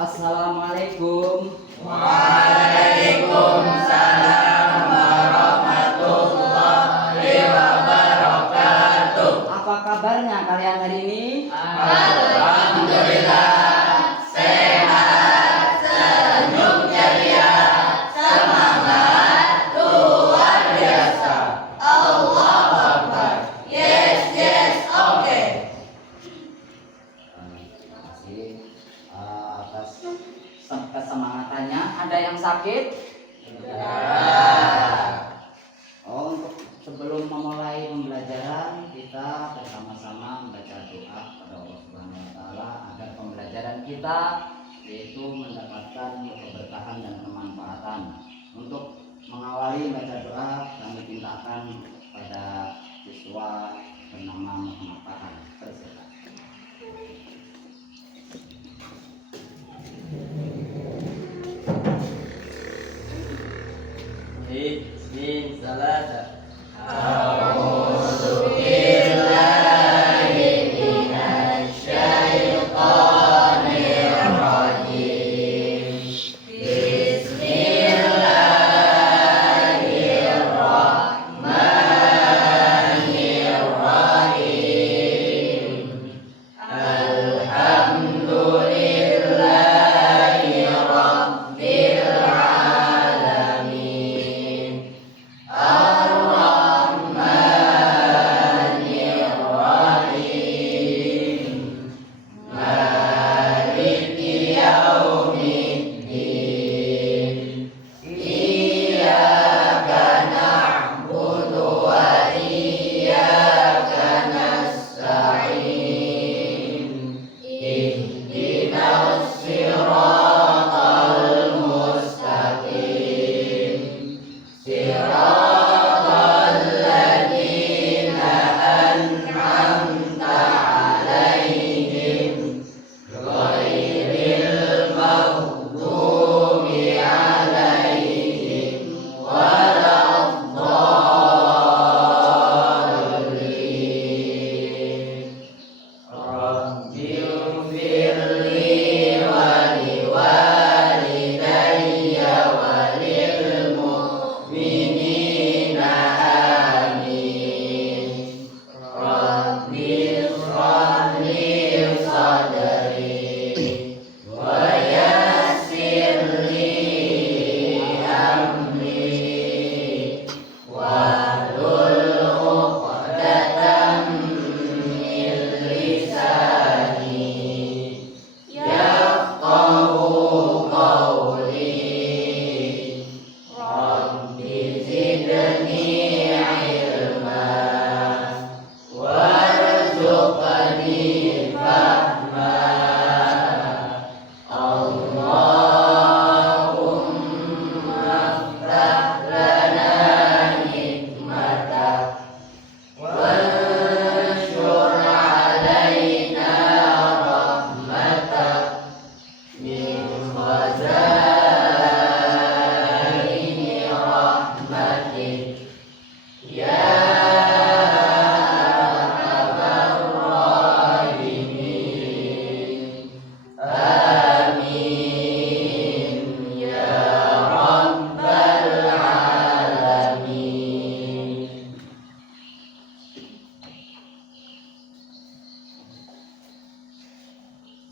Assalamualaikum. Waalaikumsalam warahmatullahi wabarakatuh. Apa kabarnya kalian hari ini? Alhamdulillah, sehat, senyum ceria, semangat luar biasa. Allahu Akbar. Yes, yes, oke. Terima kasih atas kesemangatannya. Ada yang sakit? Oh, untuk sebelum memulai pembelajaran kita bersama-sama membaca doa kepada Allah Subhanahu wa taala agar pembelajaran kita yaitu mendapatkan keberkahan dan kemanfaatan. Untuk mengawali baca doa kami mintakan pada siswa bernama Muhammad Farhan. Persilakan. Bismillah salata.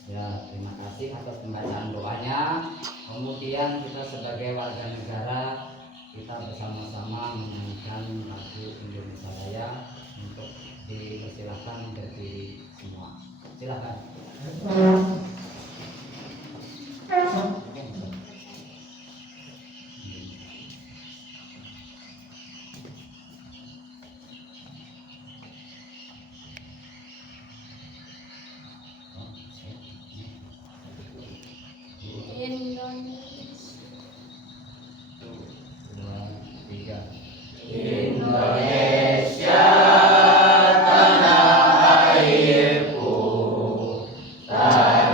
Ya, terima kasih atas pembacaan doanya. Kemudian kita sebagai warga negara kita bersama-sama menyanyikan lagu Indonesia Raya. Untuk dipersilahkan berdiri semua. Silakan. Indonesia tanah airku, tanah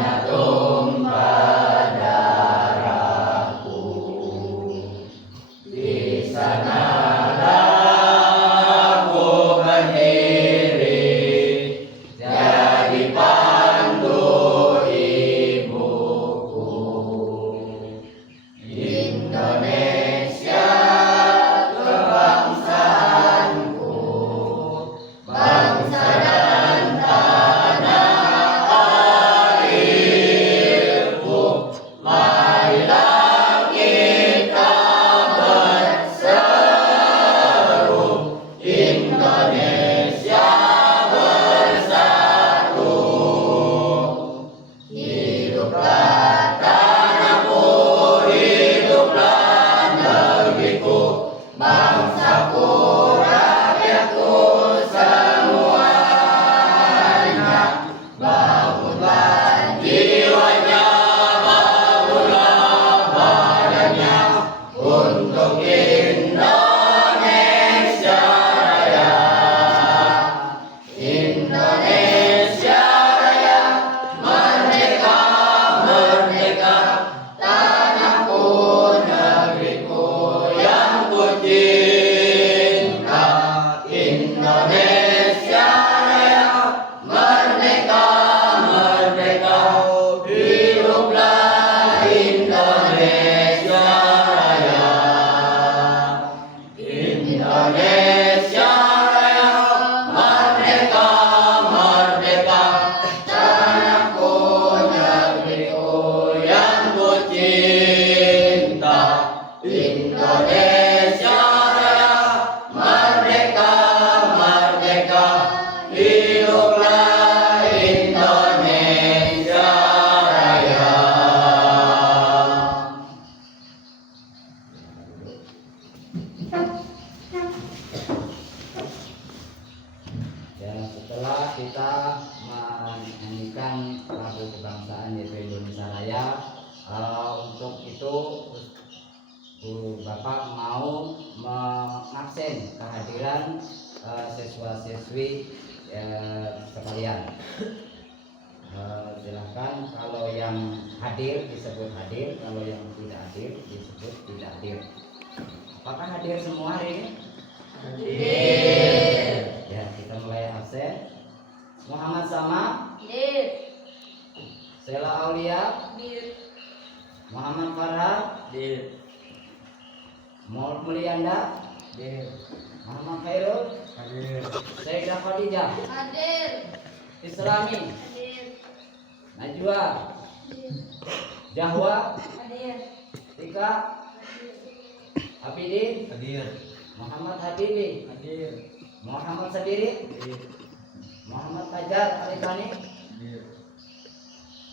Bukan jiwanya, bangunlah badannya untuk Indonesia Raya. Indonesia Raya, merdeka, merdeka, tanahku, negeriku yang ku cinta. Indonesia Raya, merdeka, merdeka, hiduplah Indonesia Raya. Indonesia Raya, merdeka, merdeka, tanahku, negeriku yang ku cinta. Indonesia Raya, merdeka, merdeka, hiduplah Indonesia Raya. Ya, setelah kita menyanyikan lagu kebangsaan yaitu Indonesia Raya, untuk itu Bapak mau mengaksen kehadiran siswa-siswi sekalian. Silakan, kalau yang hadir disebut hadir, kalau yang tidak hadir disebut tidak hadir. Apakah hadir semua hari ini? Hadir. Ya, kita mulai absen. Muhammad Sama, Hadir. Sela Aulia, Hadir. Muhammad Farhan, Hadir. Maul Mulyanda, Hadir. Muhammad Khairul, Hadir. Sayyidah Khadijah, Hadir. Islami, Hadir. Najwa, Jahwa, Hadir. Tika, Abidin, Hadir. Muhammad Habibi, Hadir. Muhammad Sadiri, Hadir. Muhammad Fajar Arifani, Hadir.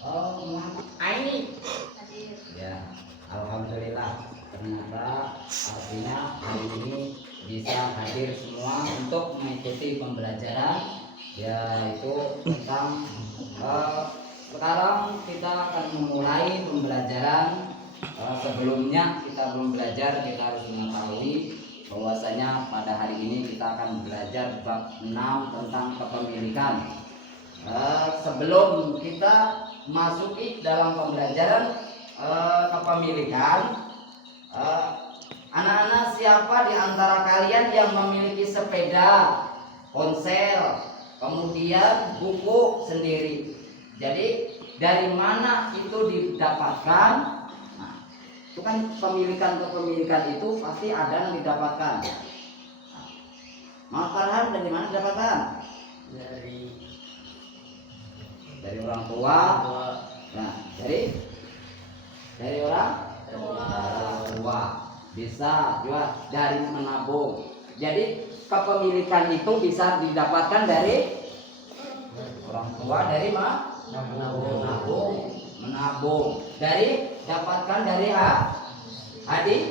Muhammad Aini. Hadir. Ya, alhamdulillah, ternyata artinya hari ini bisa hadir semua untuk mengikuti pembelajaran, yaitu tentang sekarang kita akan memulai pembelajaran. Sebelumnya kita belum belajar, kita harus mengetahui bahwasanya pada hari ini kita akan belajar bab 6 tentang kepemilikan. Sebelum kita masuki dalam pembelajaran kepemilikan, anak-anak, siapa di antara kalian yang memiliki sepeda, ponsel, kemudian buku sendiri? Jadi dari mana itu didapatkan? Nah, itu kan kepemilikan itu pasti ada yang didapatkan. Nah, Farhan, dari mana didapatkan? Dari orang tua. Nah, dari orang tua. Bisa juga dari menabung. Jadi kepemilikan itu bisa didapatkan dari orang tua, dari menabung, dari dapatkan dari hadiah.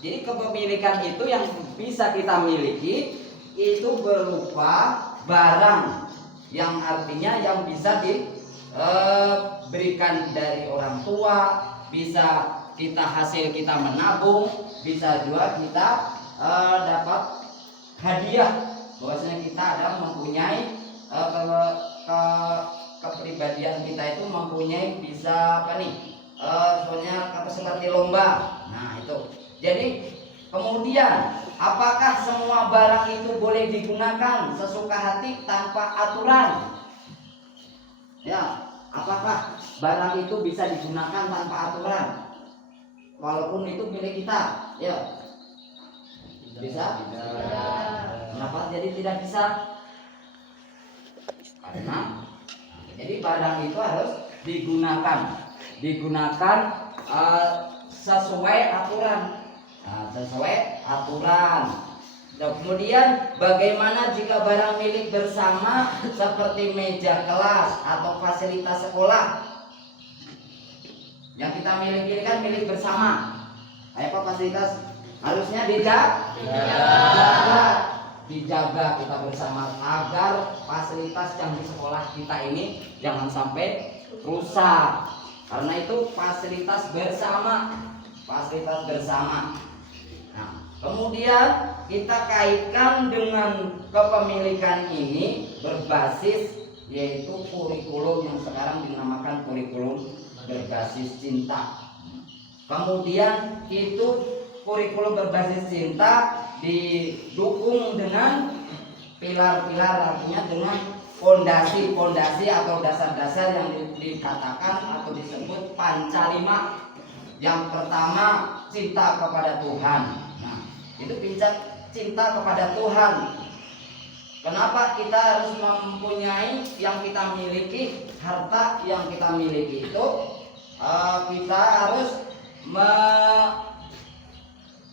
Jadi kepemilikan itu yang bisa kita miliki itu berupa barang, yang artinya yang bisa diberikan dari orang tua, bisa hasil kita menabung, bisa juga kita dapat hadiah. Bahwasanya kita ada mempunyai kepribadian kita itu mempunyai bisa apa nih? Soalnya seperti lomba. Nah, itu. Jadi kemudian apakah semua barang itu boleh digunakan sesuka hati tanpa aturan? Ya, apakah barang itu bisa digunakan tanpa aturan? Walaupun itu milik kita, ya. Bisa? Kenapa jadi tidak bisa? Karena jadi barang itu harus digunakan sesuai aturan. Nah, sesuai aturan. Nah, kemudian bagaimana jika barang milik bersama seperti meja kelas atau fasilitas sekolah? Yang kita miliki kan milik bersama. Apa fasilitas harusnya dijaga. dijaga kita bersama agar fasilitas yang di sekolah kita ini jangan sampai rusak. Karena itu fasilitas bersama. Nah, kemudian kita kaitkan dengan kepemilikan ini berbasis yaitu kurikulum yang sekarang dinamakan kurikulum berbasis cinta. Kemudian itu kurikulum berbasis cinta didukung dengan pilar-pilar, artinya dengan fondasi-fondasi atau dasar-dasar yang dikatakan atau disebut Pancalima. Yang pertama, cinta kepada Tuhan. Nah, itu cinta kepada Tuhan. Kenapa kita harus mempunyai yang kita miliki, harta yang kita miliki itu kita harus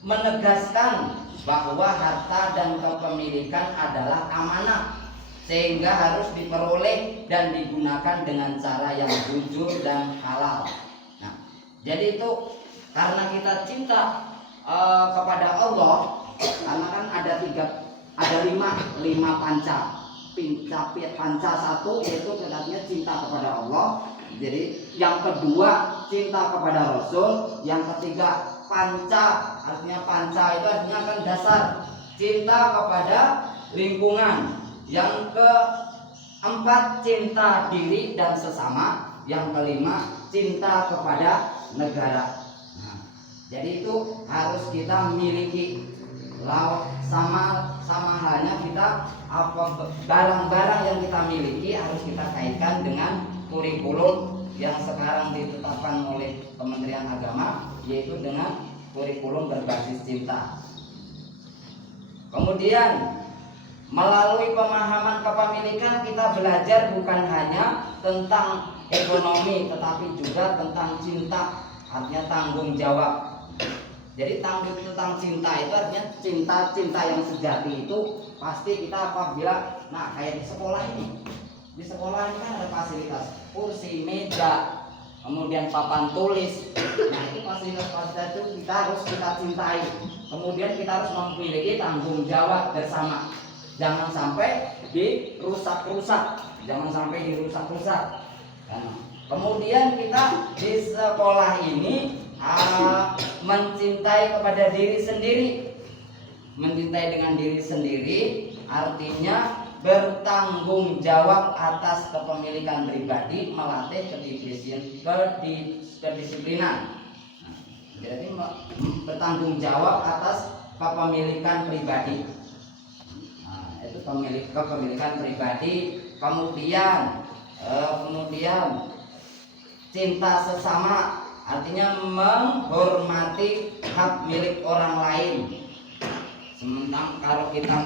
menegaskan bahwa harta dan kepemilikan adalah amanah, sehingga harus diperoleh dan digunakan dengan cara yang jujur dan halal. Nah, jadi itu karena kita cinta kepada Allah, karena kan ada lima panca. Panca satu yaitu artinya cinta kepada Allah. Jadi yang kedua cinta kepada Rasul. Yang ketiga panca, artinya panca itu artinya kan dasar, cinta kepada lingkungan. Yang keempat cinta diri dan sesama. Yang kelima cinta kepada negara. Nah, jadi itu harus kita miliki. Sama halnya kita barang-barang yang kita miliki harus kita kaitkan dengan kurikulum yang sekarang ditetapkan oleh Kementerian Agama, yaitu dengan kurikulum berbasis cinta. Kemudian melalui pemahaman kepemilikan kita belajar bukan hanya tentang ekonomi tetapi juga tentang cinta, artinya tanggung jawab. Jadi tentang cinta itu artinya cinta yang sejati itu pasti kita apabila kayak di sekolah ini. Di sekolah ini kan ada fasilitas kursi, meja, kemudian papan tulis. Nah, itu fasilitas itu kita cintai. Kemudian kita harus memiliki tanggung jawab bersama. Jangan sampai dirusak-rusak. Kemudian kita di sekolah ini mencintai kepada diri sendiri. Mencintai dengan diri sendiri artinya bertanggung jawab atas kepemilikan pribadi, melatih kedisiplinan. Jadi bertanggung jawab atas kepemilikan pribadi. Nah, itu kepemilikan pribadi. Kemudian cinta sesama, artinya menghormati hak milik orang lain. Sementara kalau kita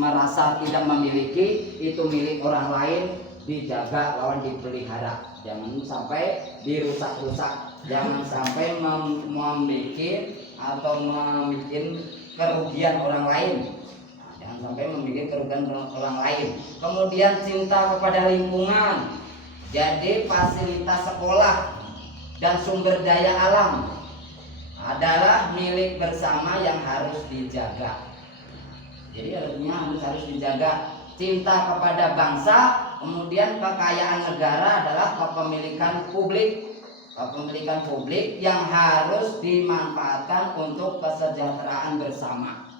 merasa tidak memiliki, itu milik orang lain, dijaga lawan dipelihara. Jangan sampai dirusak-rusak. Jangan sampai membuat atau membuat kerugian orang lain. Jangan sampai membuat kerugian orang lain. Kemudian cinta kepada lingkungan. Jadi fasilitas sekolah dan sumber daya alam adalah milik bersama yang harus dijaga. Jadi artinya harus dijaga. Cinta kepada bangsa, kemudian kekayaan negara adalah kepemilikan publik. Kepemilikan publik yang harus dimanfaatkan untuk kesejahteraan bersama.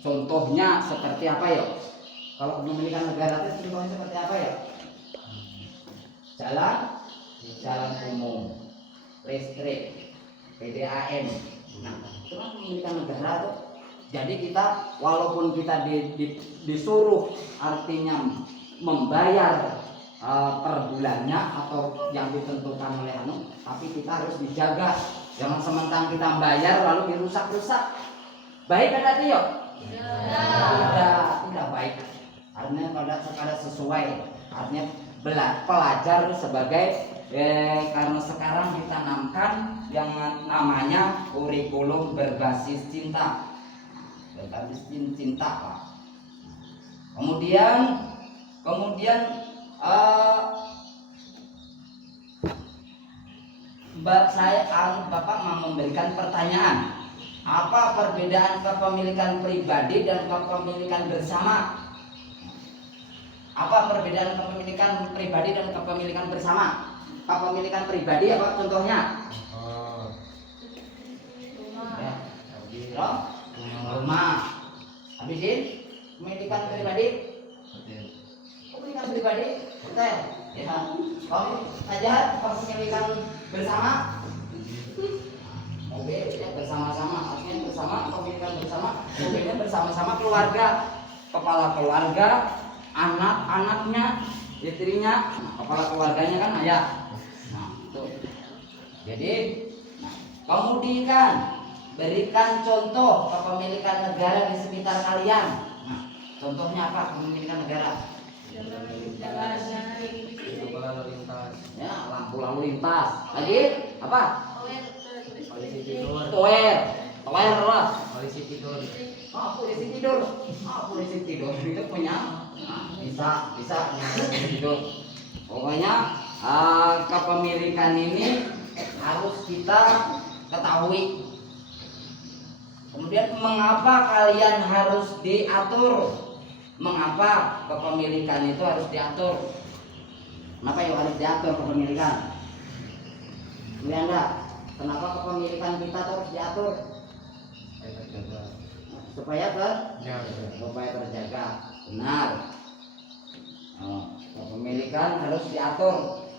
Contohnya seperti apa ya? Kalau kepemilikan negara itu contohnya seperti apa ya? Jalan umum, listrik, PDAM. Nah, itu kan kepemilikan negara tuh. Jadi kita walaupun kita disuruh artinya membayar per bulannya atau yang ditentukan oleh tapi kita harus dijaga. Jangan sementara kita bayar lalu dirusak-rusak. Baik ada Tio? Tidak baik. Artinya pada sesuai. Artinya pelajar sebagai karena sekarang ditanamkan yang namanya kurikulum berbasis cinta. Berbasis cinta, Pak. Kemudian Bapak mau memberikan pertanyaan. Apa perbedaan kepemilikan pribadi dan kepemilikan bersama? Apa perbedaan kepemilikan pribadi dan kepemilikan bersama? Kepemilikan pribadi apa contohnya? Ya, rumah. Habisin. Kepemilikan pribadi? Kepemilikan pribadi? Hotel. Ya. Kamu aja kepemilikan bersama? Mobil ya bersama-sama, artinya bersama, kepemilikan bersama, mobilnya bersama-sama keluarga, kepala keluarga, anak-anaknya, istrinya, kepala keluarganya kan ayah. Nah, itu. Jadi, kemudian berikan contoh kepemilikan negara di sekitar kalian. Nah, contohnya apa kepemilikan negara? Ya, lampu lalu lintas. Lagi apa? Tower lah. Polisi tidur. Polisi tidur itu punya. Nah, bisa polisi tidur. Pokoknya kepemilikan ini harus kita ketahui. Kemudian mengapa kalian harus diatur? Mengapa kepemilikan itu harus diatur? Kenapa ya harus diatur kepemilikan? Lihat enggak? Kenapa kepemilikan kita harus diatur? Supaya terjaga. Benar. Kepemilikan harus diatur.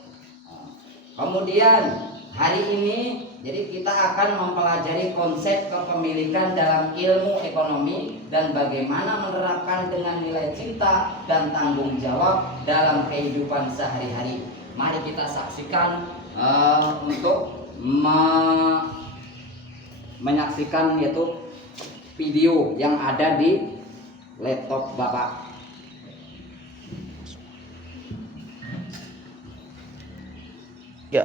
Kemudian hari ini jadi kita akan mempelajari konsep kepemilikan dalam ilmu ekonomi dan bagaimana menerapkan dengan nilai cinta dan tanggung jawab dalam kehidupan sehari-hari. Mari kita saksikan untuk menyaksikan yaitu video yang ada di laptop Bapak. Ya.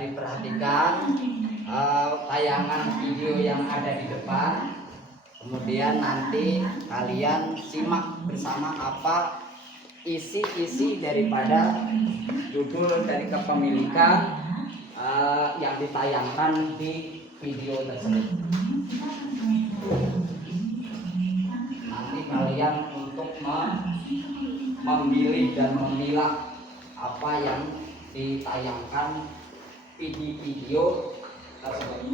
Diperhatikan tayangan video yang ada di depan, kemudian nanti kalian simak bersama apa isi-isi daripada judul dari kepemilikan yang ditayangkan di video tersebut. Nanti kalian untuk memilih dan memilah apa yang ditayangkan video tersebut.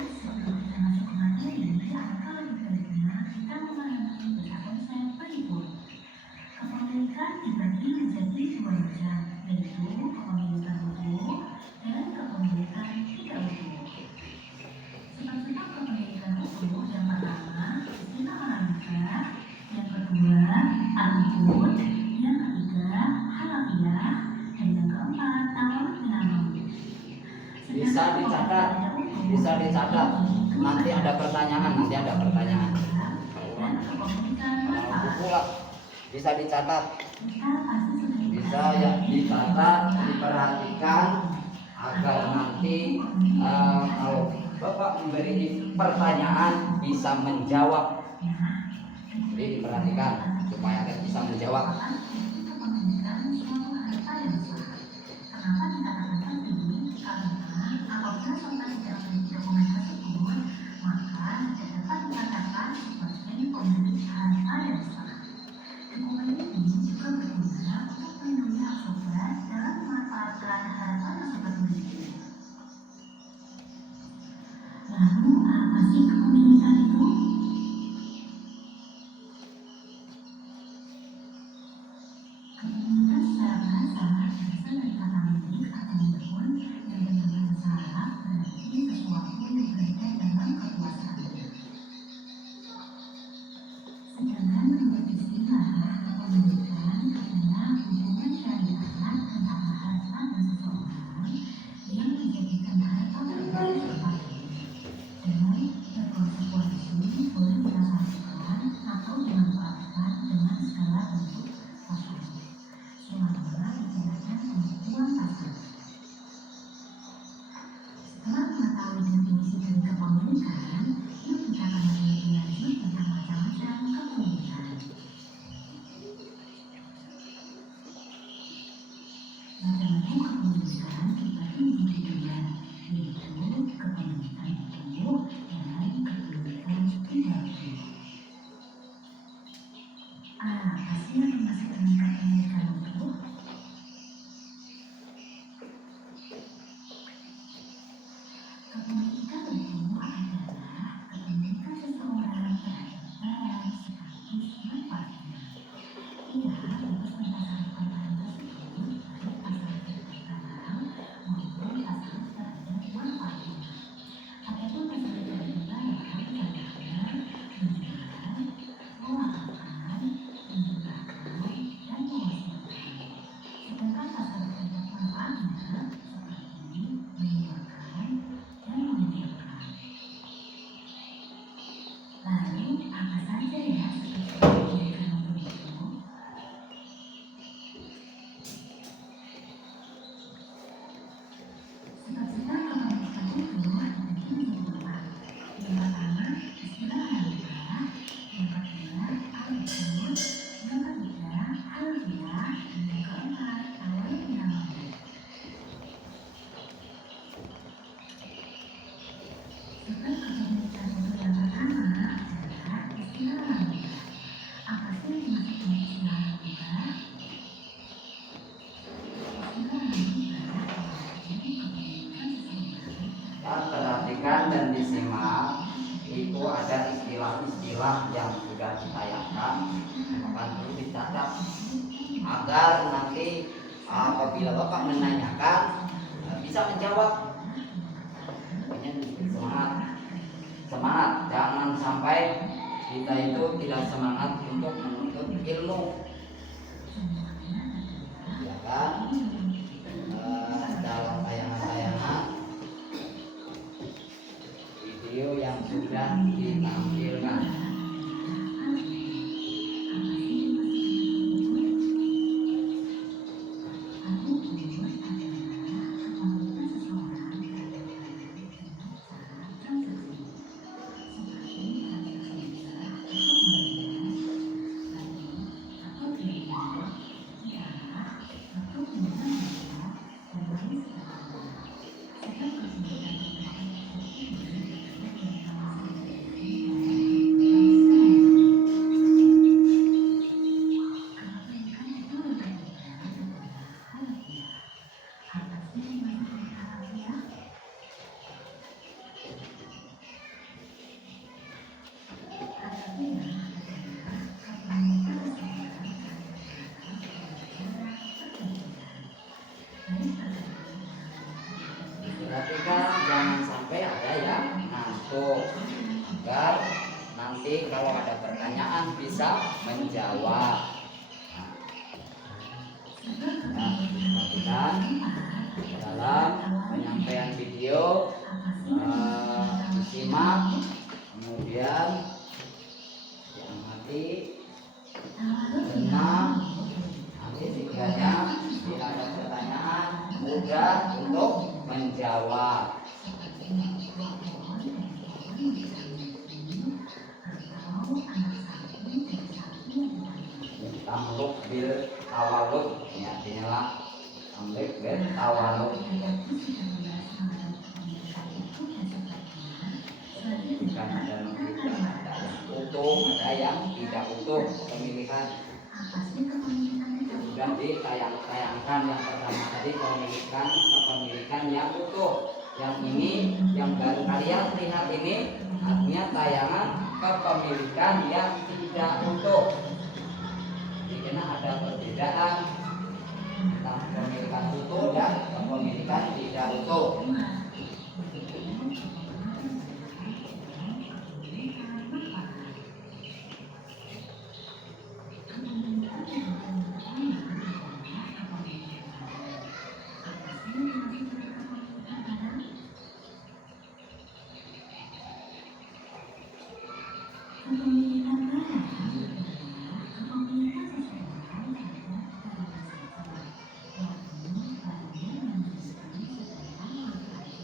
Kepemilikan dibagi menjadi dua macam, yaitu kepemilikan utuh dan kepemilikan tidak utuh. Sifat-sifat kepemilikan utuh yang pertama, istilah halafiah, yang kedua, al-uqud, yang ketiga, halafiah, dan yang keempat, awal minal-maut. Bisa dicatat. Nanti ada pertanyaan. Buku lah. Bisa dicatat. Bisa ya dicatat, diperhatikan agar nanti kalau Bapak memberi pertanyaan bisa menjawab. Jadi diperhatikan supaya kita bisa menjawab. Lalu apa sih kepemilikan itu? Kepemilikan secara bahasa berasal dari kata milik atau milkun yang dalam bahasa Arab berarti sesuatu yang berada dalam kekuasaannya. Sedangkan menurut istilah kepemilikan adalah hubungan syariat antara harta dan seseorang yang menjadikan harta menjadi sesuatu dan berkonsekuensi kan, yuk kita kembali belajar tentang macam-macam kepemilikan. Macam-macam kepemilikan dibagi menjadi dua, yaitu kepemilikan utuh dan kepemilikan tidak utuh. Apa sih yang dimaksud dengan kepemilikan utuh? Kepemilikan utuh adalah kepemilikan seseorang terhadap barang sekaligus manfaatnya. Ia bebas mendasarkan barang tersebut, baik pasal terhadap barang maupun pasal terhadap manfaatnya. Adapun pasal terhadap barang, contohnya menjual, mewakafkan, menghibahkan, dan mewasiatkan. Sedangkan pasal terhadap manfaatnya seperti menyewakan dan meminjamkan. Lalu apa saja ya seperti kepemilikan utuh itu? Sebab-sebab kepemilikan utuh dibagi menjadi dua. Yang pertama, istilah harga. Yang kedua, al-uqud. Yang ketiga, harfiah. Dan yang keempat, awal-mulalah. Sebab kepemilikan utuh yang pertama adalah istilah harga. Apa sih yang dimaksud dengan istilah harga? Istilah harga adalah jenis kepemilikan seseorang. Perhatikan dan disimak, itu ada istilah-istilah yang sudah ditayangkan, maka perlu dicatat agar nanti apabila Bapak menanyakan bisa menjawab. Ini semangat, jangan sampai kita itu tidak semangat untuk menuntut ilmu, ya kan? Dalam tayangan-tayangan video yang sudah ditampilkan. Perhatikan jangan sampai ada yang ngantuk, agar nanti kalau ada pertanyaan bisa menjawab. Perhatikan dalam penyampaian video, disimak, kemudian yang nanti tenang, nanti sekiranya bila ada pertanyaan mudah untuk menjawab. Tamluk bil tawaluk, ini artinya lah tamluk bil tawaluk. Bukan ada memberikan, ada yang utuh, ada yang tidak utuh pemilihan. Sudah ditayangkan yang pertama tadi kepemilikan yang utuh. Yang ini yang baru kalian lihat ini artinya tayangan kepemilikan yang tidak utuh. Jadi ada perbedaan tentang kepemilikan utuh dan kepemilikan tidak utuh. Kepemilikan barang adalah kepemilikan seseorang terhadap barang tersebut, yakni barang yang diberikan sebagai manfaat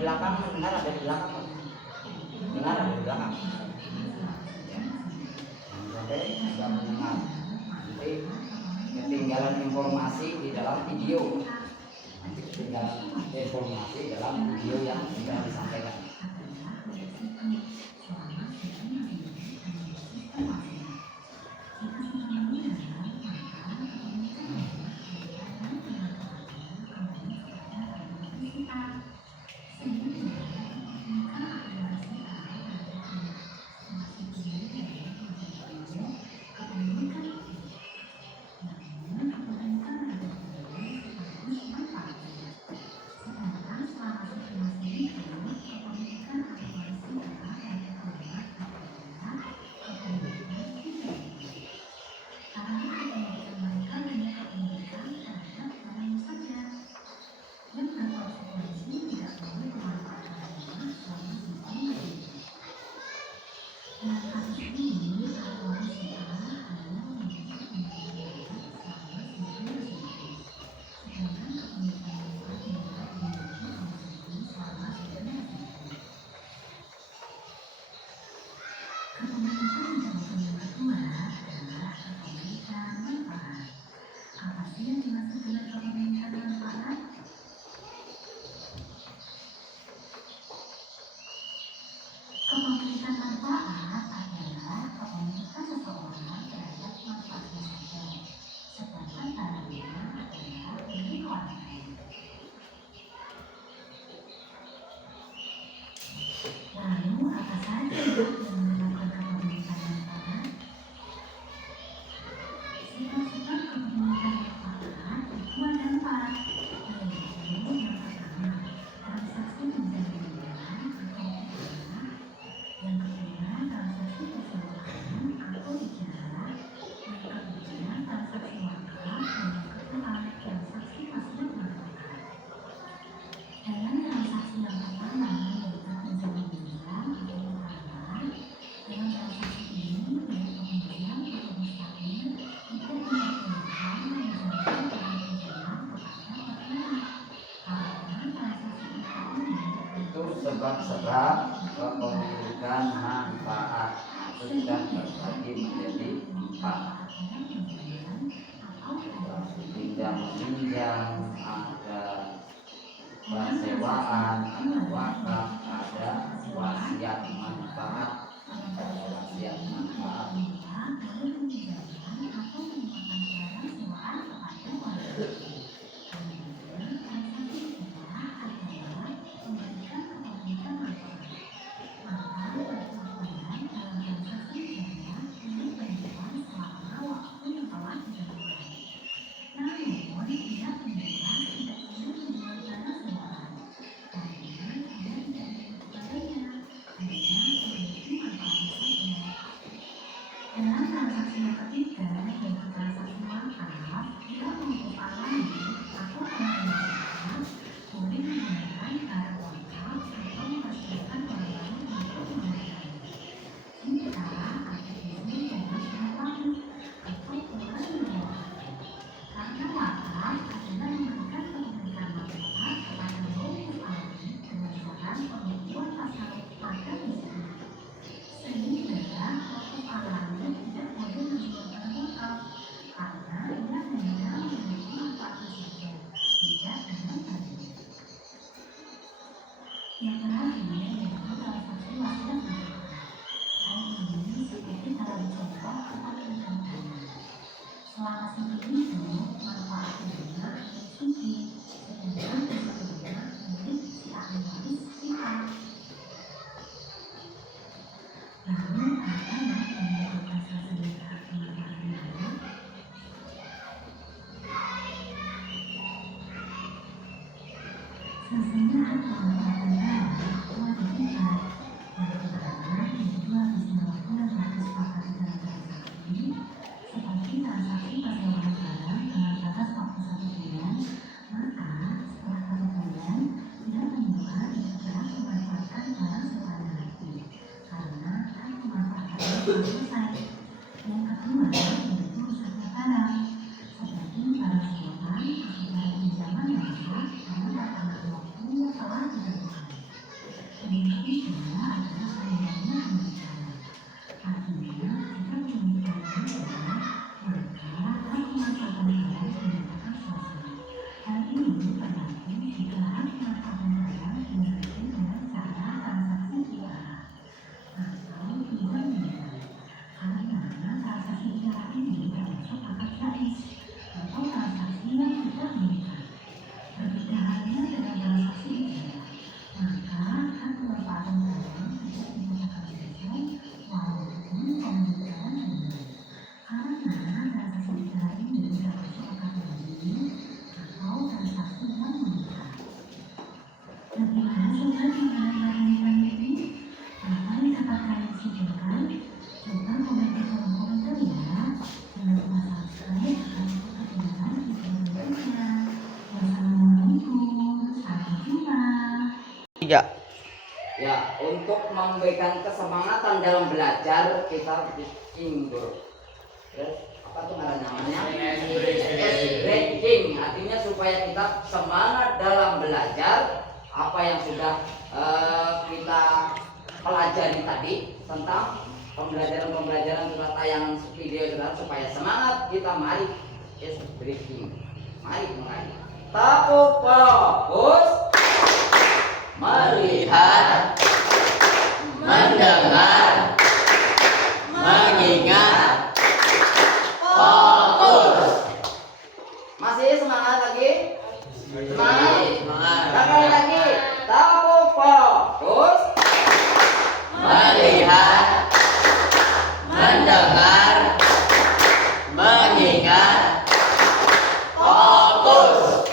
belakang, mendengar ada di belakang. Dengar ada di belakang. Ya. Sampai sudah mendengar. Nanti ketinggalan informasi di dalam video. Nanti ketinggalan informasi dalam video yang sudah disampaikan. Kepemilikan manfaat adalah kepemilikan seseorang terhadap manfaatnya saja, sedangkan barangnya adalah milik orang lain. Lalu apa saja yang menyebabkan kepemilikan manfaat? Sifat-sifat kepemilikan manfaat itu ada 4, yaitu yang pertama, transaksi menjadi barang atau usaha. Yang kedua, transaksi keseluruhan atau ijazah. Yang ketiga, transaksi wakaf. Dan yang keempat, transaksi pasca manfaat. Dalam transaksi yang pertama, yaitu pinjam meminjam atau muamalah, dalam transaksi ini pihak peminjam atau mustaqil tidak diperbolehkan meminjamkan barang pinjaman kepada penerima, karena transaksi ini Itu sebab-sebab kepemilikan manfaat sudah terbagi menjadi 4. Pinjam meminjam, ada persewaan, ada wakaf, ada wasiat manfaat. Wasiat manfaat. Dalam transaksi yang ketiga, yaitu transaksi wakaf, bila untuk alami atau pengguna boleh menggunakan barang wakaf atau mempersiapkan orang lain untuk menggunakannya. Jika ada izin dari pihak wajib atau orang yang karena wakaf adalah memberikan kepemilikan manfaat kepada makhluk alami dengan syarat pembukuan tasarruf pada izin. Sehingga makhluk alami tidak boleh menggunakan wakaf karena ia hanya memiliki manfaatnya saja, tidak dengan baik. Yang terakhir yaitu transaksi wasiat manfaat. Hal ini seperti dalam contoh kepemilikan tanah. Selama studi hidup, manfaat tanah milik suci, sedangkan hasilnya milik si ahli waris kita. Lalu apa yang menyebabkan selanjutnya pemanfaatan tanah? Sesungguhnya pemanfaatan tanah itu ada 4. Yang pertama, yaitu habisnya waktu yang telah disepakati dalam transaksi, seperti transaksi persewaan barang dengan batas waktu 1 bulan, maka setelah 1 bulan, pihak penyewaan tidak berhak memanfaatkan barang sewaannya lagi, karena hak pemanfaatannya telah selesai. Yang kedua, yaitu rusaknya barang, seperti barang sewaan atau barang pinjaman yang rusak karena pertengahan waktu yang telah ditentukan. Ya, untuk memberikan kesemangatan dalam belajar kita bikin bro. Terus apa tuh namanya? Breaking, artinya supaya kita semangat dalam belajar apa yang sudah kita pelajari tadi tentang pembelajaran sudah tayangan video sudah, supaya semangat kita mari breaking. Mari mulai. Tahu fokus, Melihat, mendengar, mengingat, fokus. Masih semangat lagi? Semangat. Semangat. Sekali lagi. Tahu fokus, Melihat, mendengar, mengingat, fokus.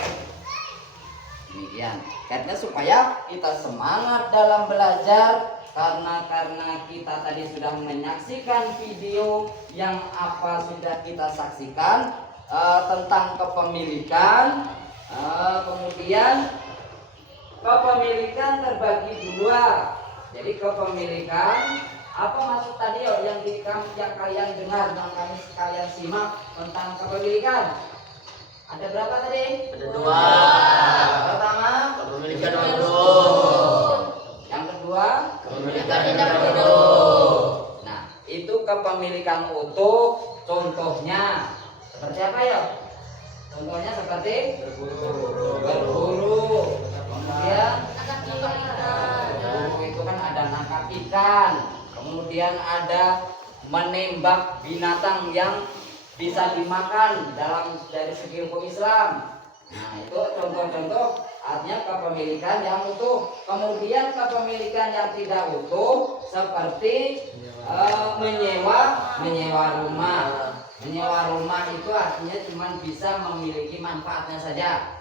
demikian. Karena supaya kita semangat dalam belajar, karena kita tadi sudah menyaksikan video yang apa sudah kita saksikan tentang kepemilikan, kemudian kepemilikan terbagi dua. Jadi kepemilikan apa maksud tadi yang kalian dengar dan kalian simak tentang kepemilikan? Ada berapa tadi? Ada 2. Pertama, Kepemilikan utuh. yang kedua, Kepemilikan tidak utuh. nah itu kepemilikan utuh. Contohnya seperti apa ya? Contohnya seperti berburu. Kemudian berburu itu kan ada nangkap ikan. Kemudian ada menembak binatang yang bisa dimakan dari segi hukum Islam. Nah itu contoh-contoh artinya kepemilikan yang utuh. Kemudian kepemilikan yang tidak utuh seperti menyewa rumah. Menyewa rumah itu artinya cuma bisa memiliki manfaatnya saja.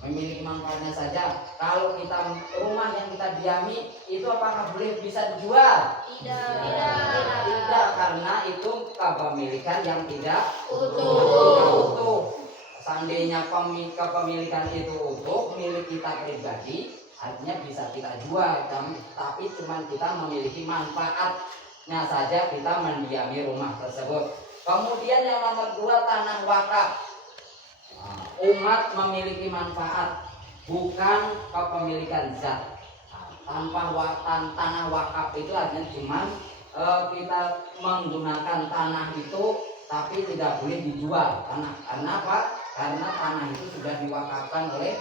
Memiliki manfaatnya saja. Kalau kita rumah yang kita diami itu apakah boleh bisa dijual? Tidak, karena itu kepemilikan yang tidak utuh. Seandainya kepemilikan itu utuh, milik kita pribadi, artinya bisa kita jual, tapi cuma kita memiliki manfaatnya saja kita mendiami rumah tersebut. Kemudian yang nomor 2, tanah wakaf. Umat memiliki manfaat, bukan kepemilikan zat. Tanah wakaf itu artinya cuma kita menggunakan tanah itu, tapi tidak boleh dijual. Karena apa? Karena tanah itu sudah diwakafkan oleh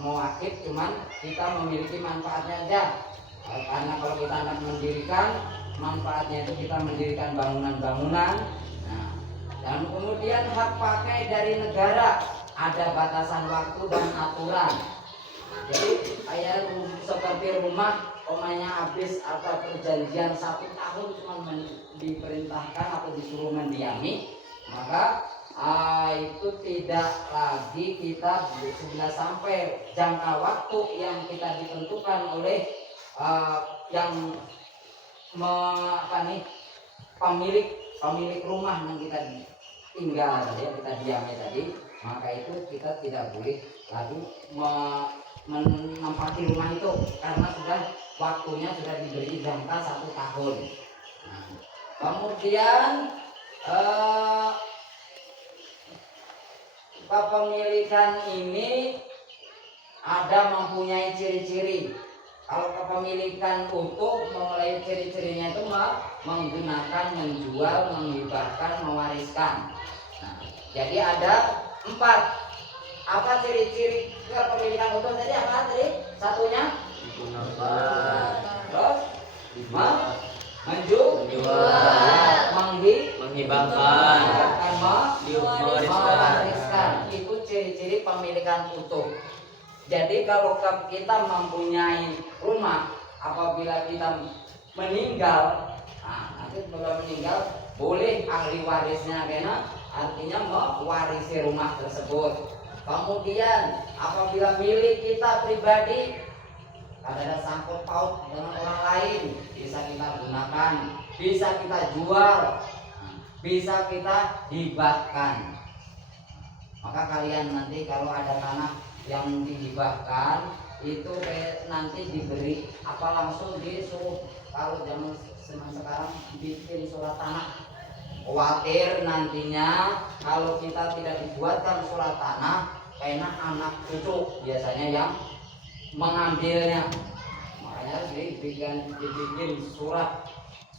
mewakif, cuman kita memiliki manfaatnya aja. Karena kalau kita hendak mendirikan, manfaatnya itu kita mendirikan bangunan-bangunan. Nah, dan kemudian hak pakai dari negara, ada batasan waktu dan aturan. Jadi kayak seperti rumah omanya habis atau perjanjian 1 tahun cuma diperintahkan atau disuruh mendiami, maka itu tidak lagi kita sudah sampai jangka waktu yang kita ditentukan oleh yang pemilik rumah yang kita tinggal tadi, yang kita diami tadi, maka itu kita tidak boleh lagi menempati rumah itu karena sudah waktunya sudah diberi jangka 1 tahun. Nah, kemudian kepemilikan ini ada mempunyai ciri-ciri. Kalau kepemilikan utuh mulai ciri-cirinya itu menggunakan, menjual, menghibahkan, mewariskan. Nah, jadi ada 4. Apa ciri-ciri kepemilikan utuh tadi? Apa tadi? Satunya? Terus? Menjual, Menghibahkan, mewariskan. Itu ciri-ciri pemilikan utuh. Jadi kalau kita mempunyai rumah, apabila kita meninggal, nanti setelah meninggal boleh ahli warisnya kena, artinya mewarisi rumah tersebut. Kemudian apabila milik kita pribadi ada sangkut paut dengan orang lain, bisa kita gunakan, bisa kita jual, bisa kita hibahkan. Maka kalian nanti kalau ada tanah yang dihibahkan itu kayak nanti diberi apa langsung disuruh, kalau zaman sekarang bikin surat tanah. Khawatir nantinya kalau kita tidak dibuatkan surat tanah, karena anak cucu biasanya yang mengambilnya. Makanya harus dibikin surat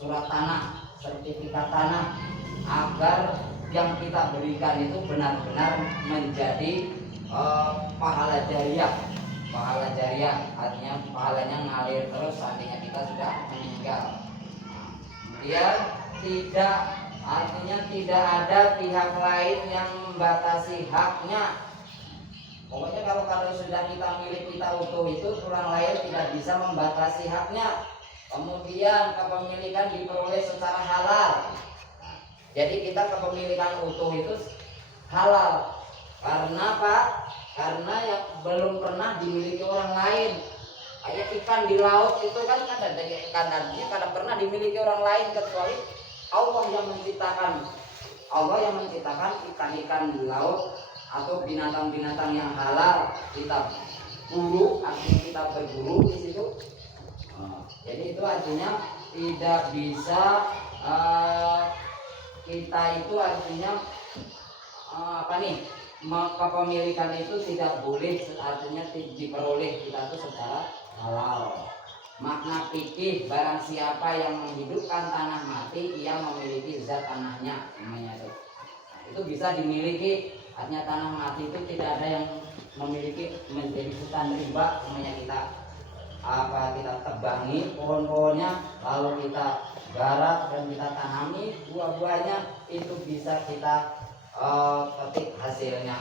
tanah, sertifikat tanah, agar yang kita berikan itu benar-benar menjadi pahala jariah. Pahala jariah artinya pahalanya ngalir terus seandainya kita sudah meninggal. Kemudian tidak ada pihak lain yang membatasi haknya. Pokoknya kalau sudah kita milik kita utuh itu, orang lain tidak bisa membatasi haknya. Kemudian kepemilikan diperoleh secara halal. Jadi kita kepemilikan utuh itu halal. Karena apa? Karena yang belum pernah dimiliki orang lain. Kayak ikan di laut itu kan ada ikan artinya kada pernah dimiliki orang lain kecuali Allah yang menciptakan ikan-ikan di laut atau binatang-binatang yang halal kita buru, artinya kita berburu di situ. Jadi itu artinya tidak bisa kita itu artinya kepemilikan itu tidak boleh, artinya diperoleh kita itu secara halal. Makna fikih, barang siapa yang menghidupkan tanah mati, ia memiliki zat tanahnya, namanya itu. Itu bisa dimiliki, artinya tanah mati itu tidak ada yang memiliki menjadi hutan rimba, namanya kita tebangi pohon-pohonnya, lalu kita garap dan kita tanami buah-buahnya, itu bisa kita petik hasilnya.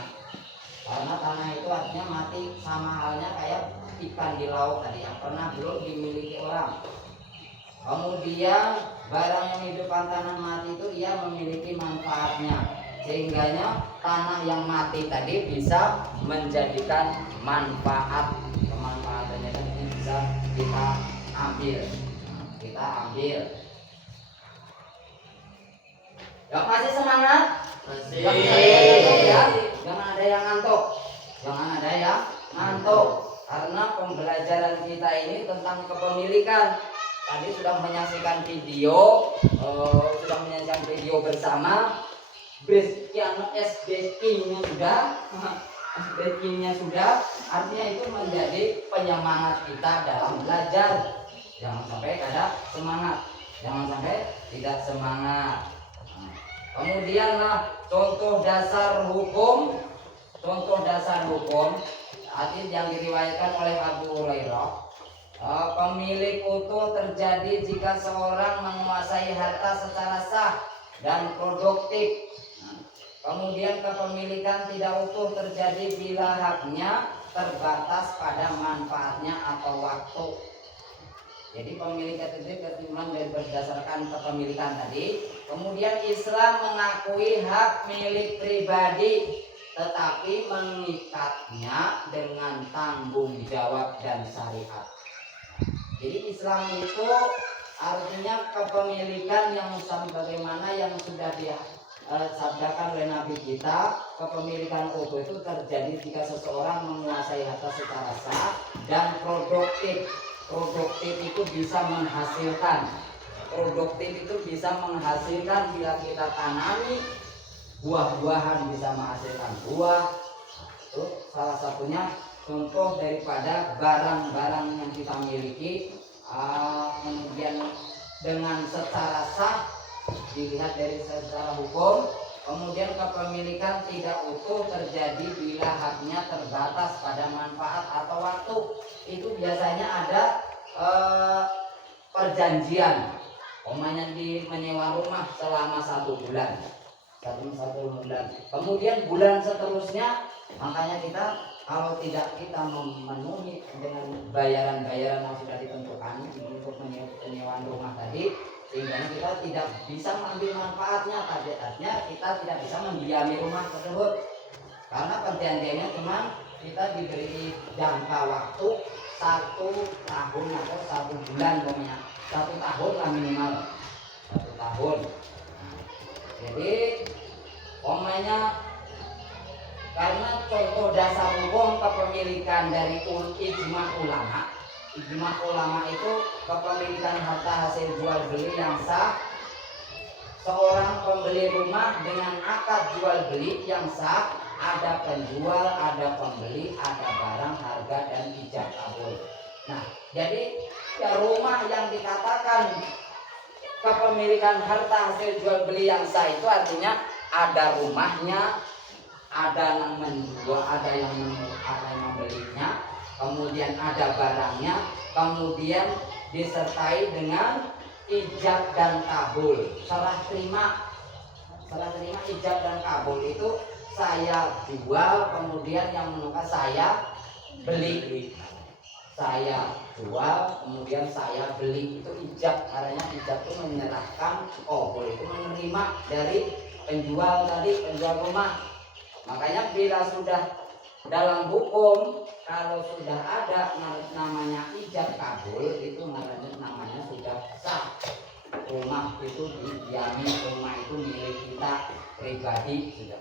Karena tanah itu artinya mati, sama halnya kayak ikan di laut tadi yang pernah belum dimiliki orang. Kemudian barang yang hidupkan tanah mati itu ia memiliki manfaatnya, sehingganya tanah yang mati tadi bisa menjadikan manfaat. Kemanfaatannya ini bisa kita ambil. Yang masih semangat? Masih. Jangan ada yang ngantuk. Karena pembelajaran kita ini tentang kepemilikan. Tadi sudah menyaksikan video bersama. SBK-nya sudah, artinya itu menjadi penyemangat kita dalam belajar. Jangan sampai ada semangat, jangan sampai tidak semangat. Kemudian contoh dasar hukum hadis yang diriwayatkan oleh Abu Hurairah. Pemilik utuh terjadi jika seorang menguasai harta secara sah dan produktif. Kemudian kepemilikan tidak utuh terjadi bila haknya terbatas pada manfaatnya atau waktu. Jadi pemilikan itu kesimpulan dari berdasarkan kepemilikan tadi. Kemudian Islam mengakui hak milik pribadi, tetapi mengikatnya dengan tanggung jawab dan syariat. Jadi Islam itu artinya kepemilikan yang bagaimana yang sudah disabdakan oleh Nabi kita. Kepemilikan utuh itu terjadi jika seseorang menguasai harta secara sah dan produktif. Produktif itu bisa menghasilkan. Bila kita tanami buah-buahan bisa menghasilkan buah. Itu salah satunya contoh daripada barang-barang yang kita miliki. Kemudian dengan secara sah dilihat dari secara hukum. Kemudian kepemilikan tidak utuh terjadi bila haknya terbatas pada manfaat atau waktu. Itu biasanya ada perjanjian, omanya di menyewa rumah selama 1 bulan. Kemudian bulan seterusnya, makanya kita kalau tidak kita memenuhi dengan bayaran-bayaran yang sudah ditentukan untuk penyewaan rumah tadi, sehingga kita tidak bisa mengambil manfaatnya, artinya kita tidak bisa mendiami rumah tersebut. Karena perjanjiannya cuma kita diberi jangka waktu 1 tahun atau 1 bulan, 1 tahun lah minimal, 1 tahun. Jadi Karena contoh dasar hukum kepemilikan dari ijma ulama. Ijma ulama itu kepemilikan harta hasil jual beli yang sah. Seorang pembeli rumah dengan akad jual beli yang sah, ada penjual, ada pembeli, ada barang, harga, dan ijab kabul. Nah, jadi ya rumah yang dikatakan kepemilikan harta hasil jual beli yang sah itu artinya ada rumahnya, ada yang menjual, ada yang membelinya, kemudian ada barangnya, kemudian disertai dengan ijab dan kabul, serah terima ijab dan kabul itu saya jual, kemudian yang menukar saya beli. Saya jual, kemudian saya beli, itu ijab. Karena ijab itu menyerahkan, kabul itu menerima dari penjual tadi, penjual rumah. Makanya bila sudah dalam hukum, kalau sudah ada namanya ijab kabul, itu namanya sudah sah. Rumah itu didiami, rumah itu milik kita pribadi sudah.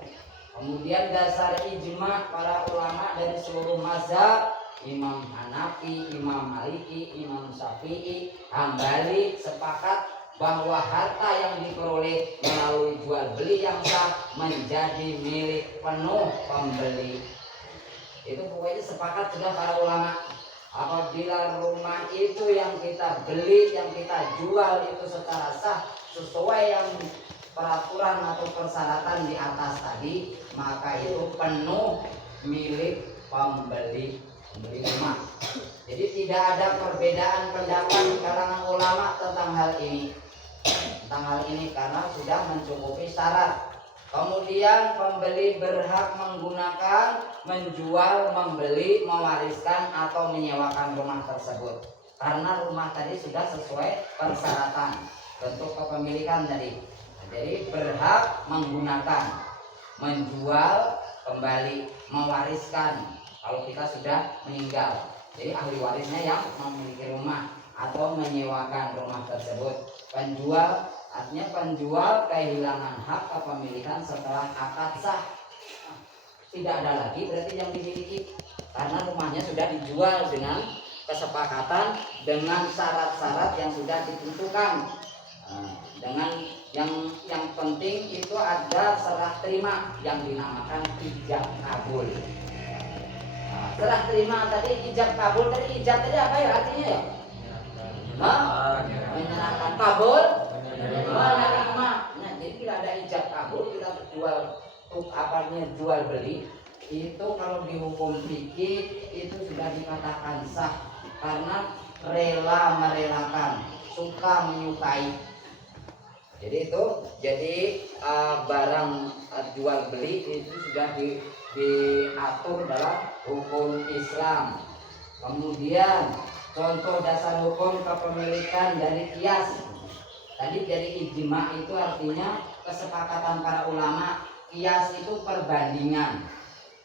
Kemudian dasar ijma para ulama dari seluruh mazhab, Imam Hanafi, Imam Maliki, Imam Syafi'i, Hambali sepakat bahwa harta yang diperoleh melalui jual beli yang sah menjadi milik penuh pembeli. Itu pokoknya sepakat sudah para ulama. Apabila rumah itu yang kita beli, yang kita jual itu secara sah sesuai yang peraturan atau persyaratan di atas tadi, maka itu penuh milik pembeli rumah. Jadi tidak ada perbedaan pendapat di kalangan ulama tentang hal ini. Karena sudah mencukupi syarat. Kemudian pembeli berhak menggunakan, menjual, membeli, mewariskan atau menyewakan rumah tersebut. Karena rumah tadi sudah sesuai persyaratan bentuk kepemilikan tadi. Jadi berhak menggunakan, menjual, kembali, mewariskan kalau kita sudah meninggal. Jadi ahli warisnya yang memiliki rumah atau menyewakan rumah tersebut. Penjual artinya penjual kehilangan hak kepemilikan setelah akad sah. Tidak ada lagi berarti yang dimiliki karena rumahnya sudah dijual dengan kesepakatan, dengan syarat-syarat yang sudah ditentukan. Dengan yang penting itu ada serah terima yang dinamakan ijab kabul. Serah terima tadi, ijab kabul tadi, ijab tadi apa ya artinya ya? Menyerahkan, kabul menerima. Nah, jadi tidak ada ijab kabul, kita jual beli itu kalau dihukum fikih itu sudah dikatakan sah karena rela merelakan, suka menyukai. Jadi barang jual beli itu sudah diatur dalam hukum Islam. Kemudian contoh dasar hukum kepemilikan dari qiyas. Tadi dari ijma itu artinya kesepakatan para ulama. Qiyas itu perbandingan.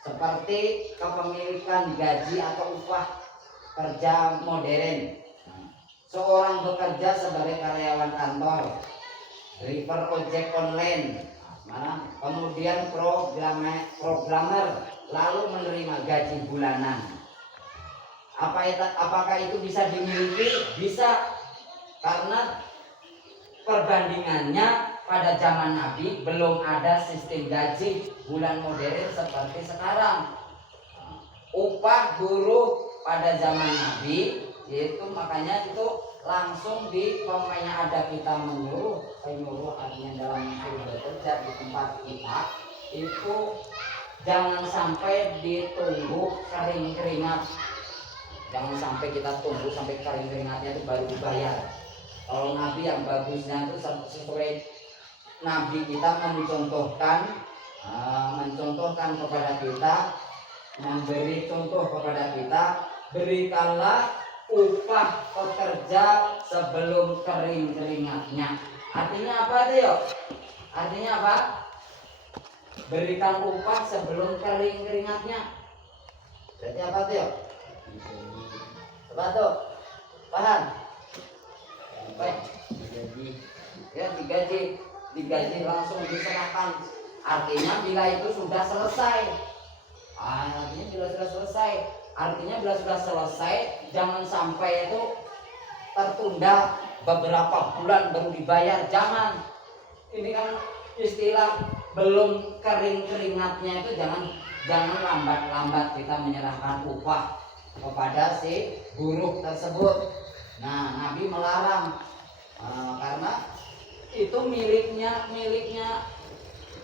Seperti kepemilikan gaji atau upah kerja modern. Seorang bekerja sebagai karyawan kantor, driver ojek online, kemudian programmer, lalu menerima gaji bulanan. Apakah itu bisa dimiliki? Bisa, karena perbandingannya pada zaman Nabi belum ada sistem gaji bulan modern seperti sekarang. Upah buruh pada zaman Nabi yaitu makanya itu langsung di pemainnya ada kita penyuruh artinya dalam bekerja di tempat kita itu jangan sampai ditunggu kering keringat, jangan sampai kita tunggu sampai kering keringatnya itu baru dibayar. Kalau Nabi yang bagusnya itu sesuai Nabi kita mencontohkan kepada kita, memberi contoh kepada kita, berikanlah upah pekerja sebelum kering keringatnya. Artinya apa itu yuk? Artinya apa? Berikan upah sebelum kering keringatnya. Berarti apa tuh yuk? Apa tuh? Paham? Baik. Digaji langsung diserahkan. Artinya bila itu sudah selesai, Artinya bila sudah selesai. Artinya bila sudah selesai, jangan sampai itu tertunda beberapa bulan baru dibayar. Jangan. Ini kan istilah belum kering keringatnya itu jangan lambat-lambat kita menyerahkan upah kepada si buruh tersebut. Nah, Nabi melarang karena itu miliknya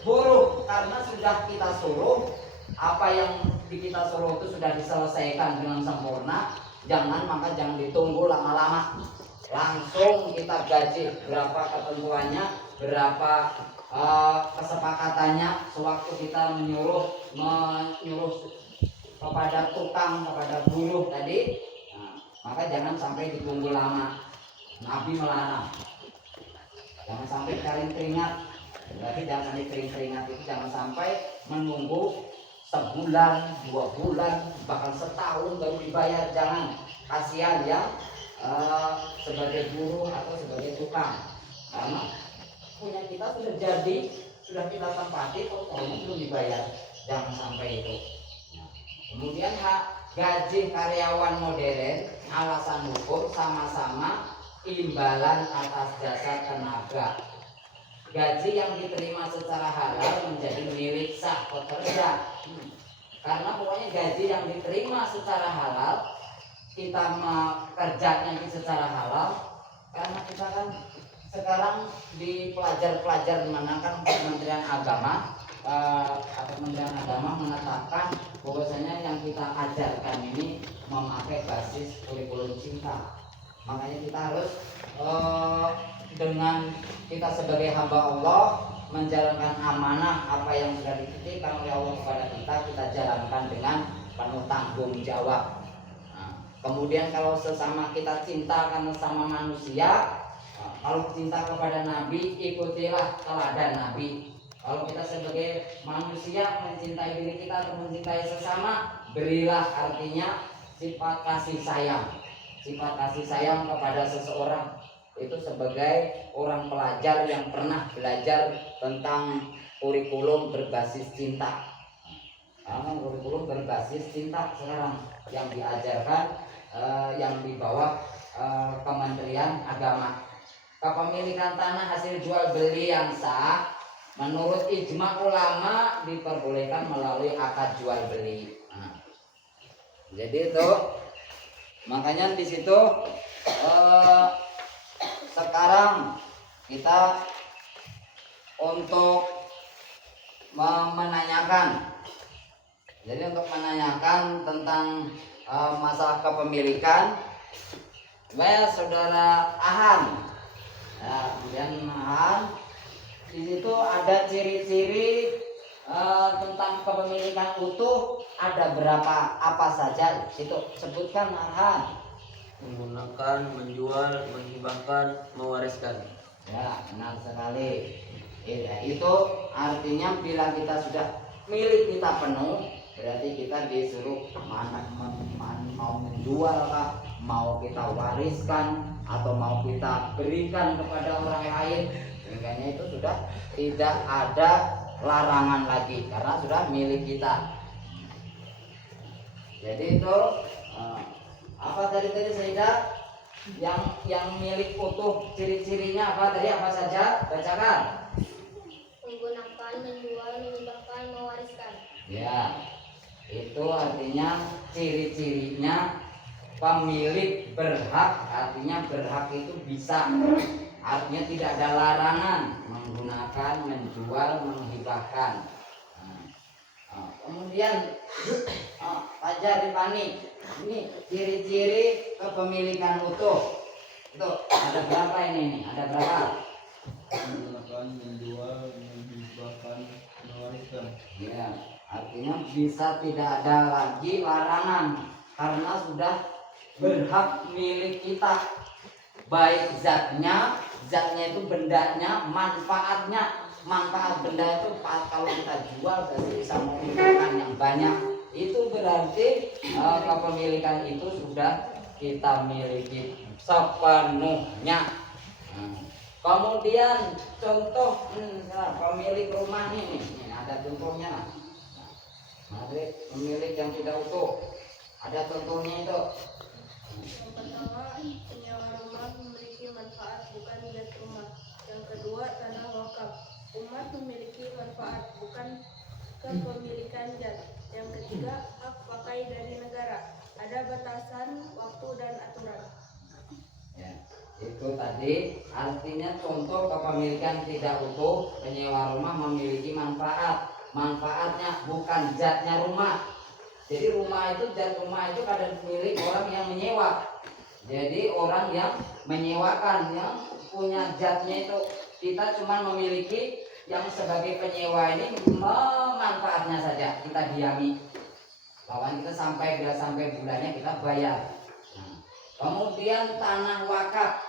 buruh, karena sudah kita suruh apa yang kita suruh itu sudah diselesaikan dengan sempurna. Maka jangan ditunggu lama-lama, langsung kita gaji. Berapa ketentuannya, berapa kesepakatannya sewaktu kita menyuruh kepada tukang, kepada buruh tadi. Nah, maka jangan sampai ditunggu lama. Nabi melarang jangan sampai keringat. Berarti jangan sampai keringat itu jangan sampai menunggu sebulan, 2 bulan, bahkan setahun baru dibayar. Jangan. Kasihan ya sebagai buruh atau sebagai tukang, karena punya kita sudah jadi, sudah kita tempati, kok belum dibayar. Jangan sampai itu. Nah, kemudian gaji karyawan modern alasan hukum sama-sama imbalan atas jasa tenaga. Gaji yang diterima secara halal menjadi milik sah pekerja. Karena pokoknya gaji yang diterima secara halal, kita kerjanya secara halal. Karena kita kan sekarang di pelajar di mana kan Kementerian Agama Kementerian Agama mengatakan bahwasanya yang kita ajarkan ini memakai basis kurikulum cinta. Makanya kita harus dengan kita sebagai hamba Allah menjalankan amanah apa yang sudah dititipkan oleh Allah kepada kita jalankan dengan penuh tanggung jawab. Nah, kemudian kalau sesama kita cinta karena sama manusia, kalau cinta kepada Nabi, ikutilah teladan Nabi. Kalau kita sebagai manusia mencintai diri kita atau mencintai sesama, berilah artinya sifat kasih sayang. Sifat kasih sayang kepada seseorang itu sebagai orang pelajar yang pernah belajar tentang kurikulum berbasis cinta. Karena kurikulum berbasis cinta sekarang yang diajarkan yang di bawah Kementerian Agama. Kepemilikan tanah hasil jual beli yang sah menurut ijma ulama diperbolehkan melalui akad jual beli. Nah, jadi itu makanya di situ sekarang kita untuk menanyakan. Jadi untuk menanyakan tentang masalah kepemilikan, saudara Ahan. Ya, kemudian di situ ada ciri-ciri tentang kepemilikan utuh, ada berapa, apa saja? Situ sebutkan Arhan. Menggunakan, menjual, menghibahkan, mewariskan. Ya, benar sekali. Itu artinya bila kita sudah milik kita penuh, berarti kita disuruh mau menjual kah, mau kita wariskan, atau mau kita berikan kepada orang lain. Sehingga itu sudah tidak ada larangan lagi karena sudah milik kita. Jadi itu apa tadi Sayyidah? Yang milik utuh, ciri-cirinya apa tadi, apa saja? Bacakan. Menggunakan, menjual, menghibahkan, mewariskan. Ya, itu artinya ciri-cirinya pemilik berhak. Artinya berhak itu bisa, artinya tidak ada larangan menggunakan, menjual, menghibahkan. Kemudian Fajar Rifani, ini ciri-ciri kepemilikan utuh. Itu ada berapa ini? Ada berapa? Menggunakan, menjual, menghibahkan, mewariskan. Ya, artinya bisa tidak ada lagi larangan karena sudah berhak milik kita. Baik zatnya itu bendanya, manfaat benda itu kalau kita jual berarti bisa mengumpulkan yang banyak. Itu berarti kepemilikan itu sudah kita miliki sepenuhnya. Kemudian contoh pemilik rumah ini ada contohnya. Mari pemilik yang tidak utuh. Ada contohnya itu. Yang pertama, penyewa rumah memiliki manfaat bukan zat rumah. Yang kedua, tanah wakaf. Umat memiliki manfaat bukan kepemilikan zat. Yang ketiga, hak pakai dari negara. Ada batasan waktu dan aturan. Ya, itu tadi artinya contoh kepemilikan tidak utuh. Penyewa rumah memiliki manfaat. Manfaatnya bukan zatnya rumah. Jadi rumah itu, zat rumah itu kadang milik orang yang menyewa. Jadi orang yang menyewakan, yang punya zatnya itu, kita cuma memiliki yang sebagai penyewa ini memanfaatnya saja, kita diami. Lawan kita sampai bulannya kita bayar. Nah, kemudian tanah wakaf.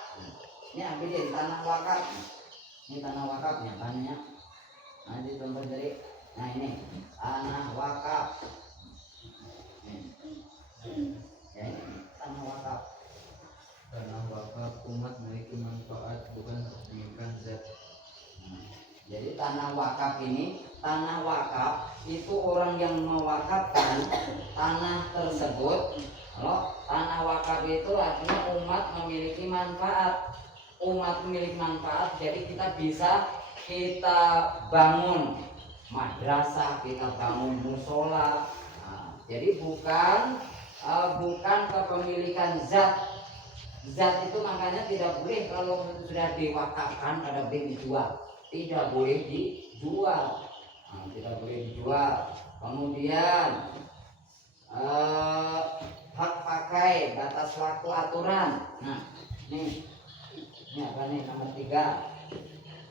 Ini ambilin tanah wakaf. Ini tanah wakafnya banyak. Nanti tempat dari. Nah ini tanah wakaf. Ya, ini tanah wakaf. Tanah wakaf umat memiliki manfaat bukan kepemilikan zat. Jadi tanah wakaf ini, tanah wakaf itu orang yang mewakafkan tanah tersebut. Kalau tanah wakaf itu artinya umat memiliki manfaat. Umat memiliki manfaat, jadi kita bisa bangun madrasah, kita bangun musola. Nah, jadi bukan kepemilikan zat. Zat itu makanya tidak boleh kalau sudah diwakafkan, tidak boleh dijual. Tidak boleh dijual. Nah, tidak boleh dijual. Kemudian hak pakai, batas waktu, aturan. Nah, ini apa nih nomor 3?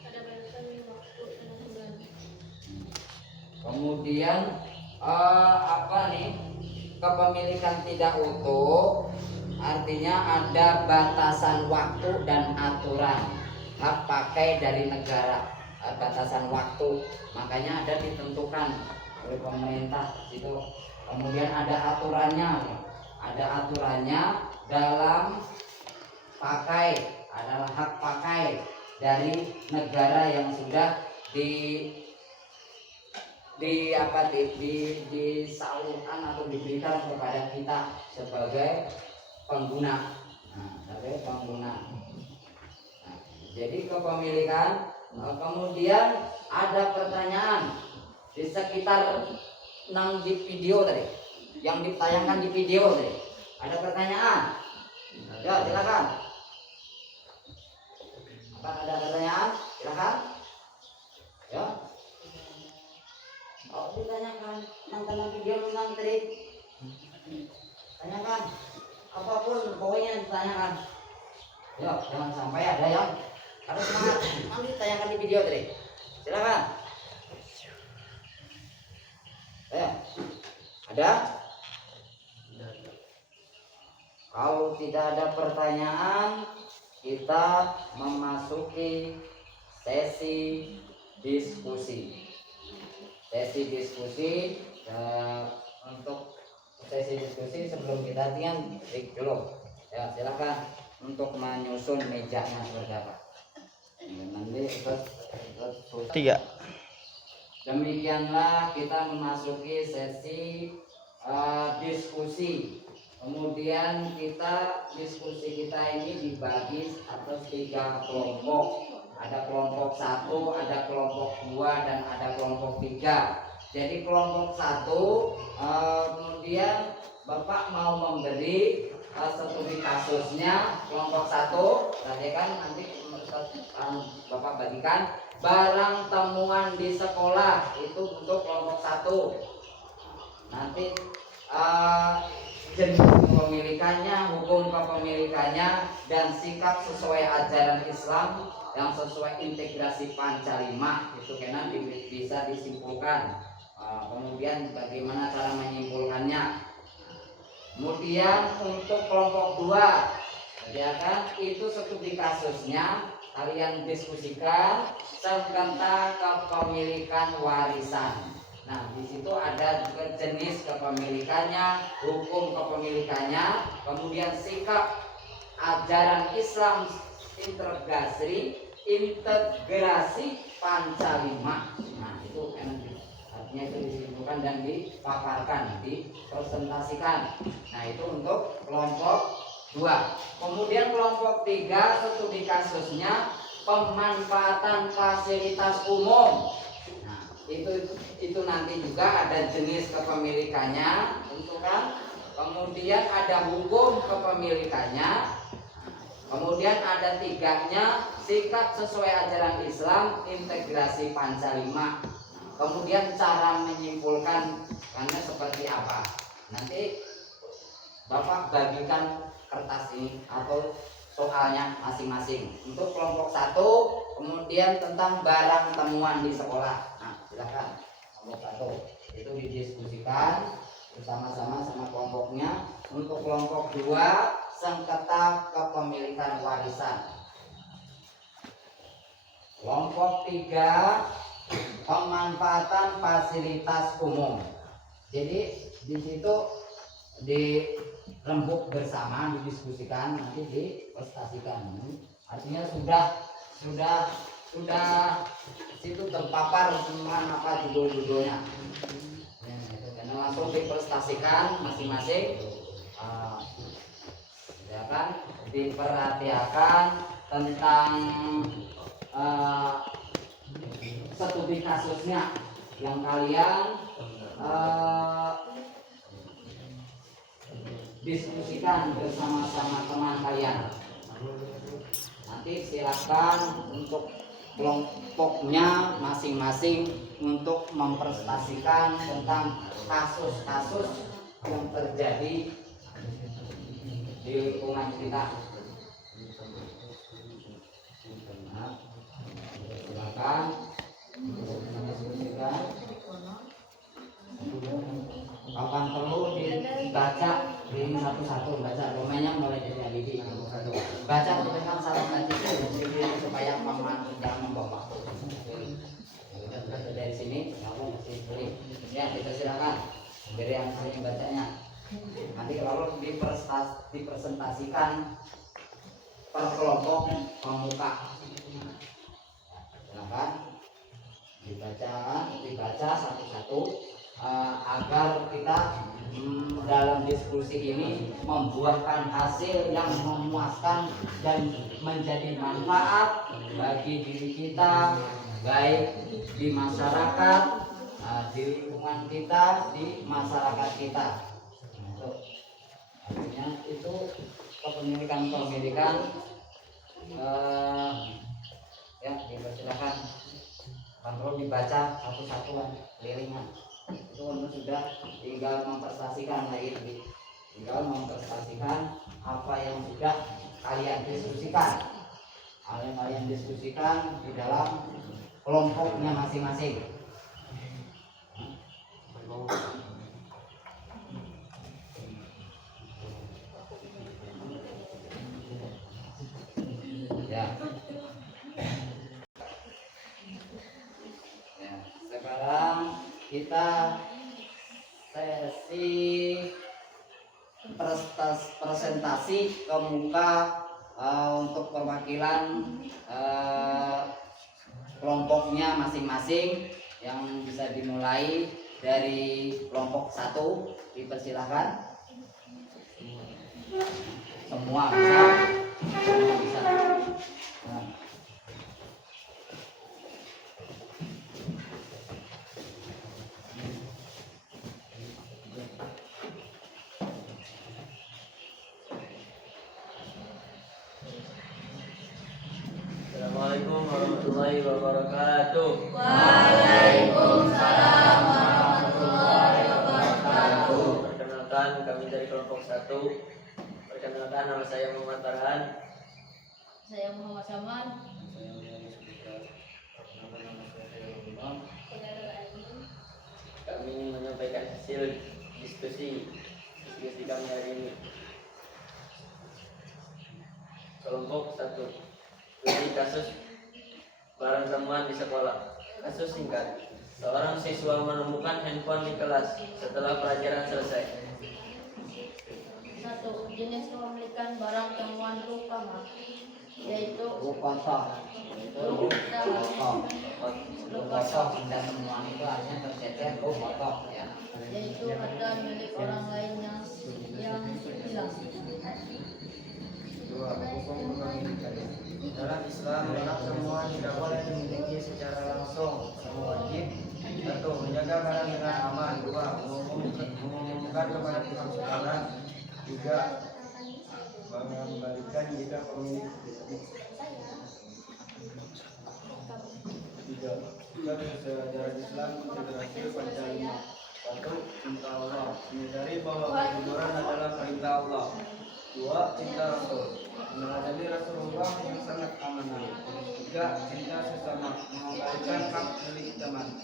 Ada batasan waktu dan aturan. Kemudian apa nih? Kepemilikan tidak utuh artinya ada batasan waktu dan aturan. Hak pakai dari negara, batasan waktu, makanya ada ditentukan oleh pemerintah itu. Kemudian ada aturannya dalam pakai, adalah hak pakai dari negara yang sudah disalurkan atau diberikan kepada kita sebagai pengguna. Nah, jadi kepemilikan. Kemudian ada pertanyaan di sekitar di video tadi, yang ditayangkan di video tadi. Ada pertanyaan? Ya, silakan. Apa ada pertanyaan? Silakan. Ya. Oh, ditanyakan tentang video tentang tadi. Tanyakan apapun, pokoknya ditanyakan. Ya, jangan sampai ada yang harus semangat. Nanti tanyakan di video tadi. Silakan. Ya. Ada? Kalau tidak ada pertanyaan, kita memasuki sesi diskusi. Untuk sesi diskusi sebelum kita latihan break dulu. Ya, silakan untuk menyusun mejanya seperti apa. Nanti Tiga. Demikianlah kita memasuki sesi diskusi. Kemudian diskusi kita ini dibagi atas 3 kelompok. Ada kelompok 1, ada kelompok 2, dan ada kelompok 3. Jadi kelompok 1 kemudian Bapak mau memberi studi kasusnya. Kelompok 1 tadi kan nanti Bapak bagikan barang temuan di sekolah, itu untuk kelompok 1. Nanti jenis kepemilikannya, hukum kepemilikannya, dan sikap sesuai ajaran Islam yang sesuai integrasi Panca-5 itu kena bisa disimpulkan. Kemudian bagaimana cara menyimpulkannya. Kemudian untuk kelompok 2, ya kan, itu studi kasusnya kalian diskusikan sengketa kepemilikan warisan. Nah, di situ ada juga jenis kepemilikannya, hukum kepemilikannya, kemudian sikap ajaran Islam integrasi Panca-5. Nah, itu enak Nya itu disimpulkan dan dipaparkan, dipresentasikan. Nah itu untuk kelompok 2. Kemudian kelompok 3 studi kasusnya pemanfaatan fasilitas umum. Nah itu nanti juga ada jenis kepemilikannya, tentu kan. Kemudian ada hukum kepemilikannya. Kemudian ada 3-nya sikap sesuai ajaran Islam, integrasi Panca 5. Kemudian cara menyimpulkan karena seperti apa. Nanti Bapak bagikan kertas ini atau soalnya masing-masing. Untuk kelompok 1, kemudian tentang barang temuan di sekolah. Nah, silakan. Kelompok 1 itu didiskusikan bersama-sama sama kelompoknya. Untuk kelompok 2, sengketa kepemilikan warisan. Kelompok 3, pemanfaatan fasilitas umum. Jadi di situ dirembuk bersama, didiskusikan, nanti diprestasikan. Artinya sudah situ terpapar semua apa judul-judulnya. Karena langsung diprestasikan masing-masing. Ya kan, diperhatikan tentang studi kasusnya yang kalian diskusikan bersama-sama teman kalian. Nanti silakan untuk kelompoknya masing-masing untuk mempresentasikan tentang kasus-kasus yang terjadi di lingkungan kita. Nah, silakan diskusikan. Kapan perlu dibaca ini satu-satu, baca domainnya mulai dari Alidi. Baca tulisan salah nanti supaya paman jangan membawa. Dari sini kamu mesti beli. Ya, dipersilakan. Dari yang sering bacanya. Nanti lalu dipresentasikan per kelompok pemuka. Silakan dibaca satu-satu agar kita dalam diskusi ini membuahkan hasil yang memuaskan dan menjadi manfaat bagi diri kita, baik di masyarakat, di lingkungan kita, di masyarakat kita. Artinya itu kepemilikan ya, dipersilakan. Kalau dibaca satu-satuan kelilingan itu sudah tinggal mempresentasikan lagi, tinggal mempresentasikan apa yang sudah kalian diskusikan, di dalam kelompoknya masing-masing. Ya. Sekarang kita sesi presentasi ke muka untuk perwakilan kelompoknya masing-masing yang bisa dimulai dari kelompok 1. Dipersilahkan. Semua bisa. Nah. Assalamualaikum warahmatullahi wabarakatuh. Waalaikumsalam warahmatullahi wabarakatuh. Perkenalkan, kami dari kelompok 1. Perkenalkan, nama saya Muhammad Farhan. Saya Muhammad Saman. Kami ingin menyampaikan hasil diskusi kami hari ini. Kelompok 1. Studi kasus barang temuan di sekolah. Kasus singkat. Seorang siswa menemukan handphone di kelas setelah pelajaran selesai. 1. Jenis kepemilikan barang temuan terutama. yaitu Rukasa itu rukasa benda temuan itu artinya tercecer rukasa ya. yaitu harta milik orang lain yang hilang. Dua, hukum kepemilikan. Dalam Islam, orang semua tidak boleh dimiliki secara langsung. Semua wajib. Satu, menjaga barang dengan aman. Dua, mengumumkan kepada pihak berwenang. Tiga, mengembalikan jika pemilik tiga. Tiga, sejarah Islam konsiderasi Pancasila. Satu, cinta Allah. Menyadari bahwa kejujuran adalah perintah Allah. Dua, cinta Rasul. Meneladani Rasulullah yang sangat amanah. Tiga, cinta sesama. Mengembalikan hak milik teman.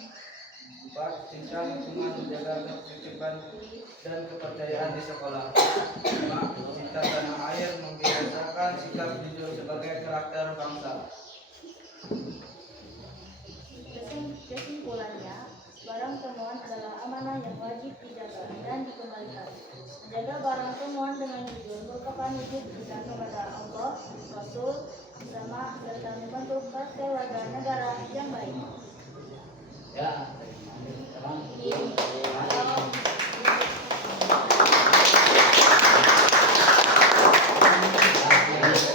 Empat, cinta lingkungan, menjaga ketertiban dan kepercayaan di sekolah. Lima, cinta tanah air, membiasakan sikap jujur sebagai karakter bangsa. Kesimpulannya, barang temuan adalah amanah yang wajib dijaga dan dikembalikan. Menjaga barang temuan dengan jujur merupakan wujud kita kepada Allah, Rasul, bersama serta membentuk partai warga negara yang baik. Ya, sekarang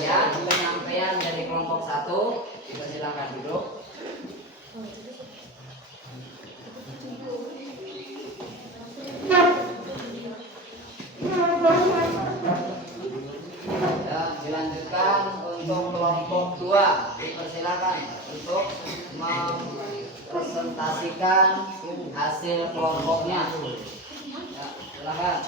ya, penyampaian dari kelompok 1 dipersilakan duduk. Ya, dilanjutkan untuk kelompok 2 dipersilakan untuk mempresentasikan hasil kelompoknya. Ya, silakan.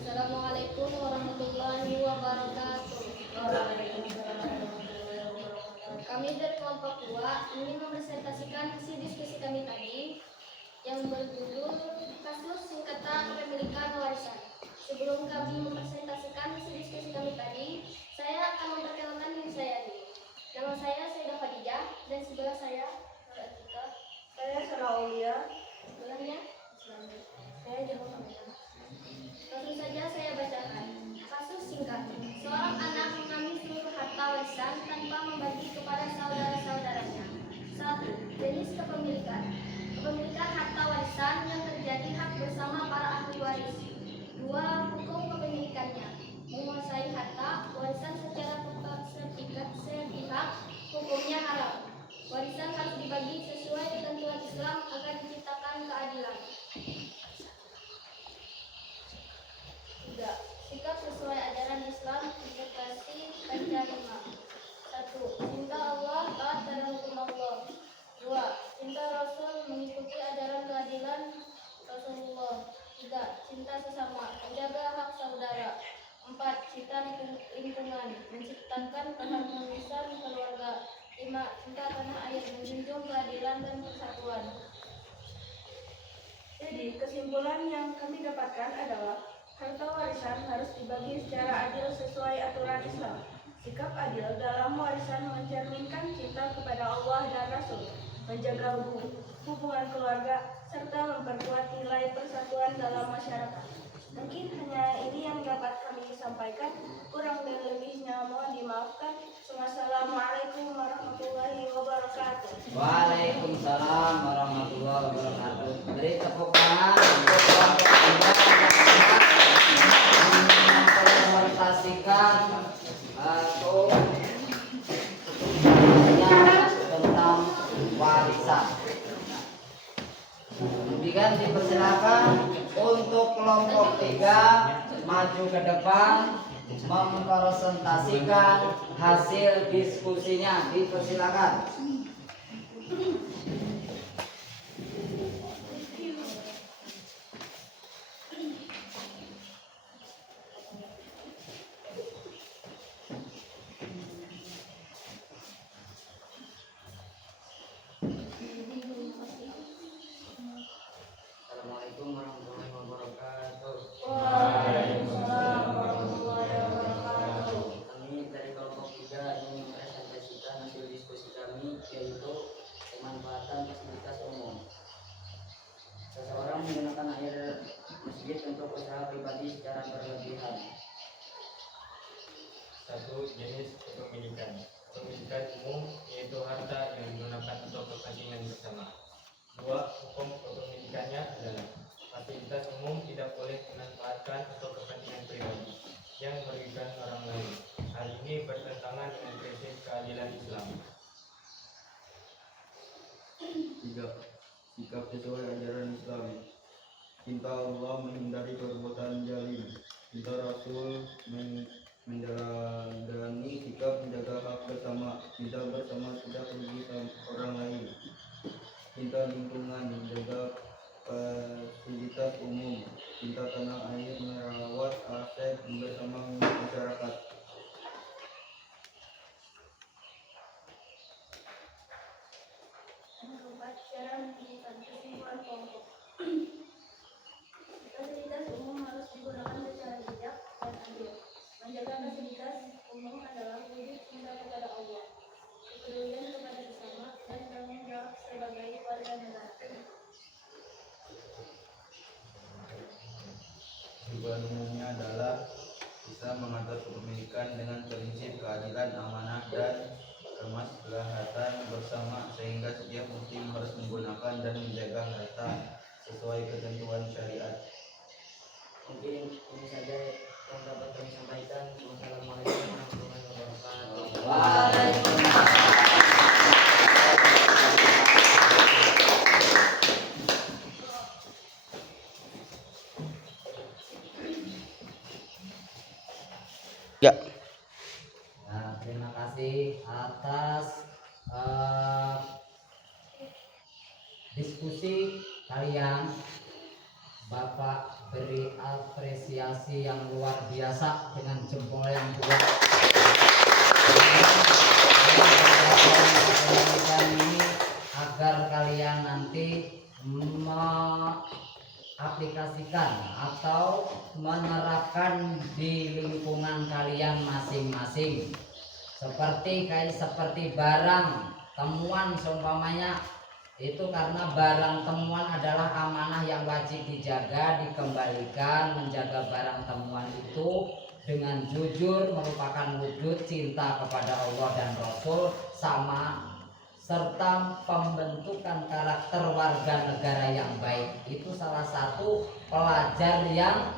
Assalamualaikum warahmatullahi wabarakatuh. Kami dari kelompok 2 ingin mempresentasikan hasil diskusi kami tadi yang berjudul kasus sengketa kepemilikan warisan. Sebelum kami mempresentasikan hasil diskusi kami tadi, saya akan memperkenalkan diri saya dulu. Nama saya Sayyidah Khadijah dan sebelah saya Nur Atika. Saya Sarah Aulia. Sebelahnya saya Jahul Kamila. Langsung saja saya bacakan. Kasus singkat. Seorang anak mengambil seluruh harta warisan tanpa membagi kepada saudara-saudaranya. 1. Jenis kepemilikan. Kepemilikan harta warisan yang terjadi hak bersama para ahli waris. 2. Hukum kepemilikannya. Menguasai harta warisan secara sepihak, hukumnya haram. Warisan harus dibagi sesuai ketentuan Islam agar diciptakan keadilan. 3. Sikap sesuai ajaran Islam interpretasi Pancasila. 1. Cinta Allah, taat pada hukum Allah. 2. Cinta Rasul, mengikuti ajaran keadilan Rasulullah. 3. Cinta sesama, menjaga hak saudara. 4. Cinta lingkungan, menciptakan keharmonisan keluarga. 5. Cinta tanah air, menjunjung keadilan dan persatuan. Jadi, kesimpulan yang kami dapatkan adalah harta warisan harus dibagi secara adil sesuai aturan Islam. Sikap adil dalam warisan mencerminkan cinta kepada Allah dan Rasul, menjaga hubungan keluarga, serta memperkuat nilai persatuan dalam masyarakat. Mungkin hanya ini yang dapat kami sampaikan. Kurang dan lebihnya mohon dimaafkan. Wassalamualaikum warahmatullahi wabarakatuh. Waalaikumsalam warahmatullahi wabarakatuh. Beri tepuk tangan untuk kelompok 3 yang mempresentasikan tentang warisan. Kemudian dipersilakan untuk kelompok 3 maju ke depan mempresentasikan hasil diskusinya. Dipersilakan. Assalamualaikum warahmatullahi wabarakatuh. Waalaikumsalam warahmatullahi wabarakatuh. Kami dari kelompok 3 ingin mempresentasikan hasil diskusi kami, yaitu pemanfaatan masjid untuk usaha pribadi secara berlebihan. 1. Jenis kepemilikan. Kepemilikan umum yaitu harta yang digunakan untuk kepentingan bersama. 2. Hukum kepemilikannya adalah fasilitas umum tidak boleh dimanfaatkan untuk kepentingan pribadi yang merugikan orang lain. Hal ini bertentangan dengan prinsip keadilan Islam. 3. Sikap sesuai ajaran Islam. Cinta Allah, menghindari perbuatan zalim. Cinta Rasul, menjalani sikap menjaga hak bersama. Cinta bersama tidak merugikan orang lain. Cinta lingkungan, menjaga fasilitas umum. Cinta tanah air, merawat aset bersama masyarakat. Keempat, cara menentukan kesimpulan kelompok. Fasilitas umum harus digunakan secara bijak dan adil. Menjaga fasilitas umum adalah wujud cinta kepada Allah, kepedulian kepada sesama, dan tanggung jawab sebagai warga negara. Tujuan umumnya adalah bisa mengatur kepemilikan dengan prinsip keadilan, amanah, dan kemaslahatan bersama, sehingga setiap muslim harus menggunakan dan menjaga harta sesuai ketentuan syariat. Mungkin ini saja yang dapat kami sampaikan. Wassalamualaikum warahmatullahi wabarakatuh. Waalaikumsalam. Ya. Nah, terima kasih atas diskusi kalian. Bapak beri apresiasi yang luar biasa dengan jempol yang dua. Ini agar kalian nanti aplikasikan atau menerapkan di lingkungan kalian masing-masing, seperti barang temuan seumpamanya itu, karena barang temuan adalah amanah yang wajib dijaga, dikembalikan. Menjaga barang temuan itu dengan jujur merupakan wujud cinta kepada Allah dan Rasul, serta pembentukan karakter warga negara yang baik. Itu salah satu pelajar yang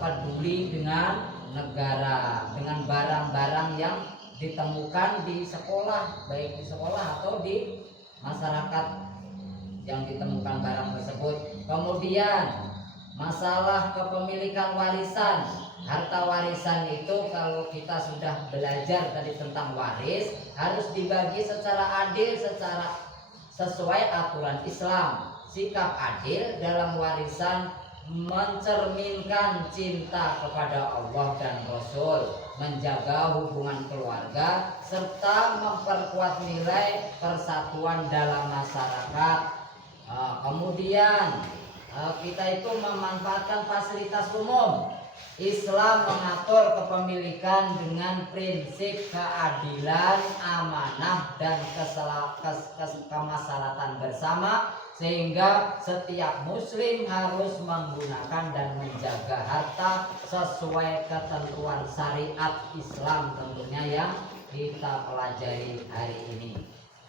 peduli dengan negara, dengan barang-barang yang ditemukan di sekolah, baik di sekolah atau di masyarakat yang ditemukan barang tersebut. Kemudian masalah kepemilikan warisan. Harta warisan itu kalau kita sudah belajar tadi tentang waris, harus dibagi secara adil, secara sesuai aturan Islam. Sikap adil dalam warisan mencerminkan cinta kepada Allah dan Rasul, menjaga hubungan keluarga, serta memperkuat nilai persatuan dalam masyarakat. Kemudian kita itu memanfaatkan fasilitas umum. Islam mengatur kepemilikan dengan prinsip keadilan, amanah, dan kemaslahatan bersama, sehingga setiap muslim harus menggunakan dan menjaga harta sesuai ketentuan syariat Islam tentunya yang kita pelajari hari ini.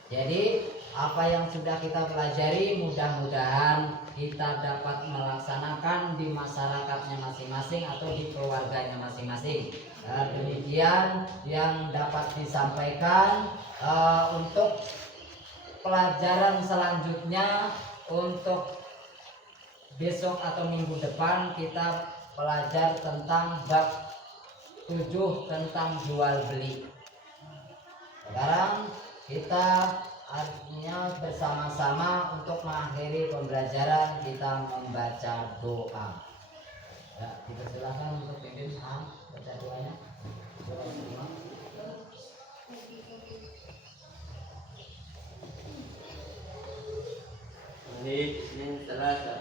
Jadi apa yang sudah kita pelajari mudah-mudahan kita dapat melaksanakan di masyarakatnya masing-masing atau di keluarganya masing-masing. Demikian yang dapat disampaikan. Untuk pelajaran selanjutnya, untuk besok atau minggu depan kita belajar tentang bab 7 tentang jual beli. Sekarang kita artinya bersama-sama untuk mengakhiri pembelajaran kita membaca doa. Ya, kita silakan untuk pimpin baca doanya. Senin Selasa.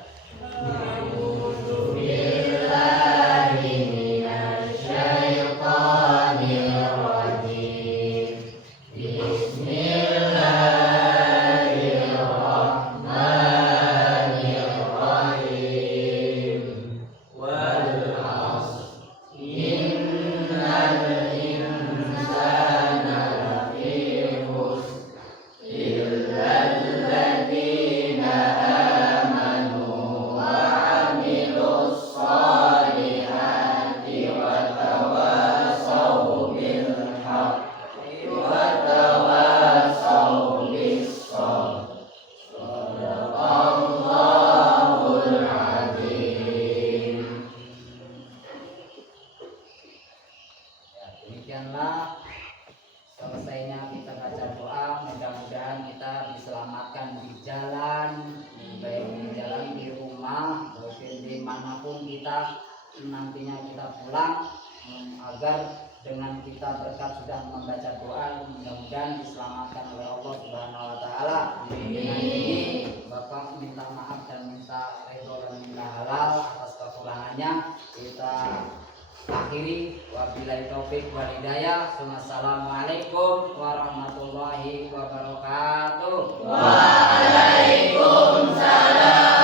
selesainya kita baca doa, mudah-mudahan kita diselamatkan di jalan, baik di jalan, di rumah, maupun dimanapun kita nantinya kita pulang, agar dengan kita berkat sudah membaca doa, mudah-mudahan diselamatkan oleh Allah Subhanahu wa taala. Dengan ini Bapak minta maaf dan minta ridho dan minta halal atas kekurangannya. Kita akhiri, wabillahi taufik wal hidayah. Wassalamualaikum warahmatullahi wabarakatuh. Waalaikumsalam.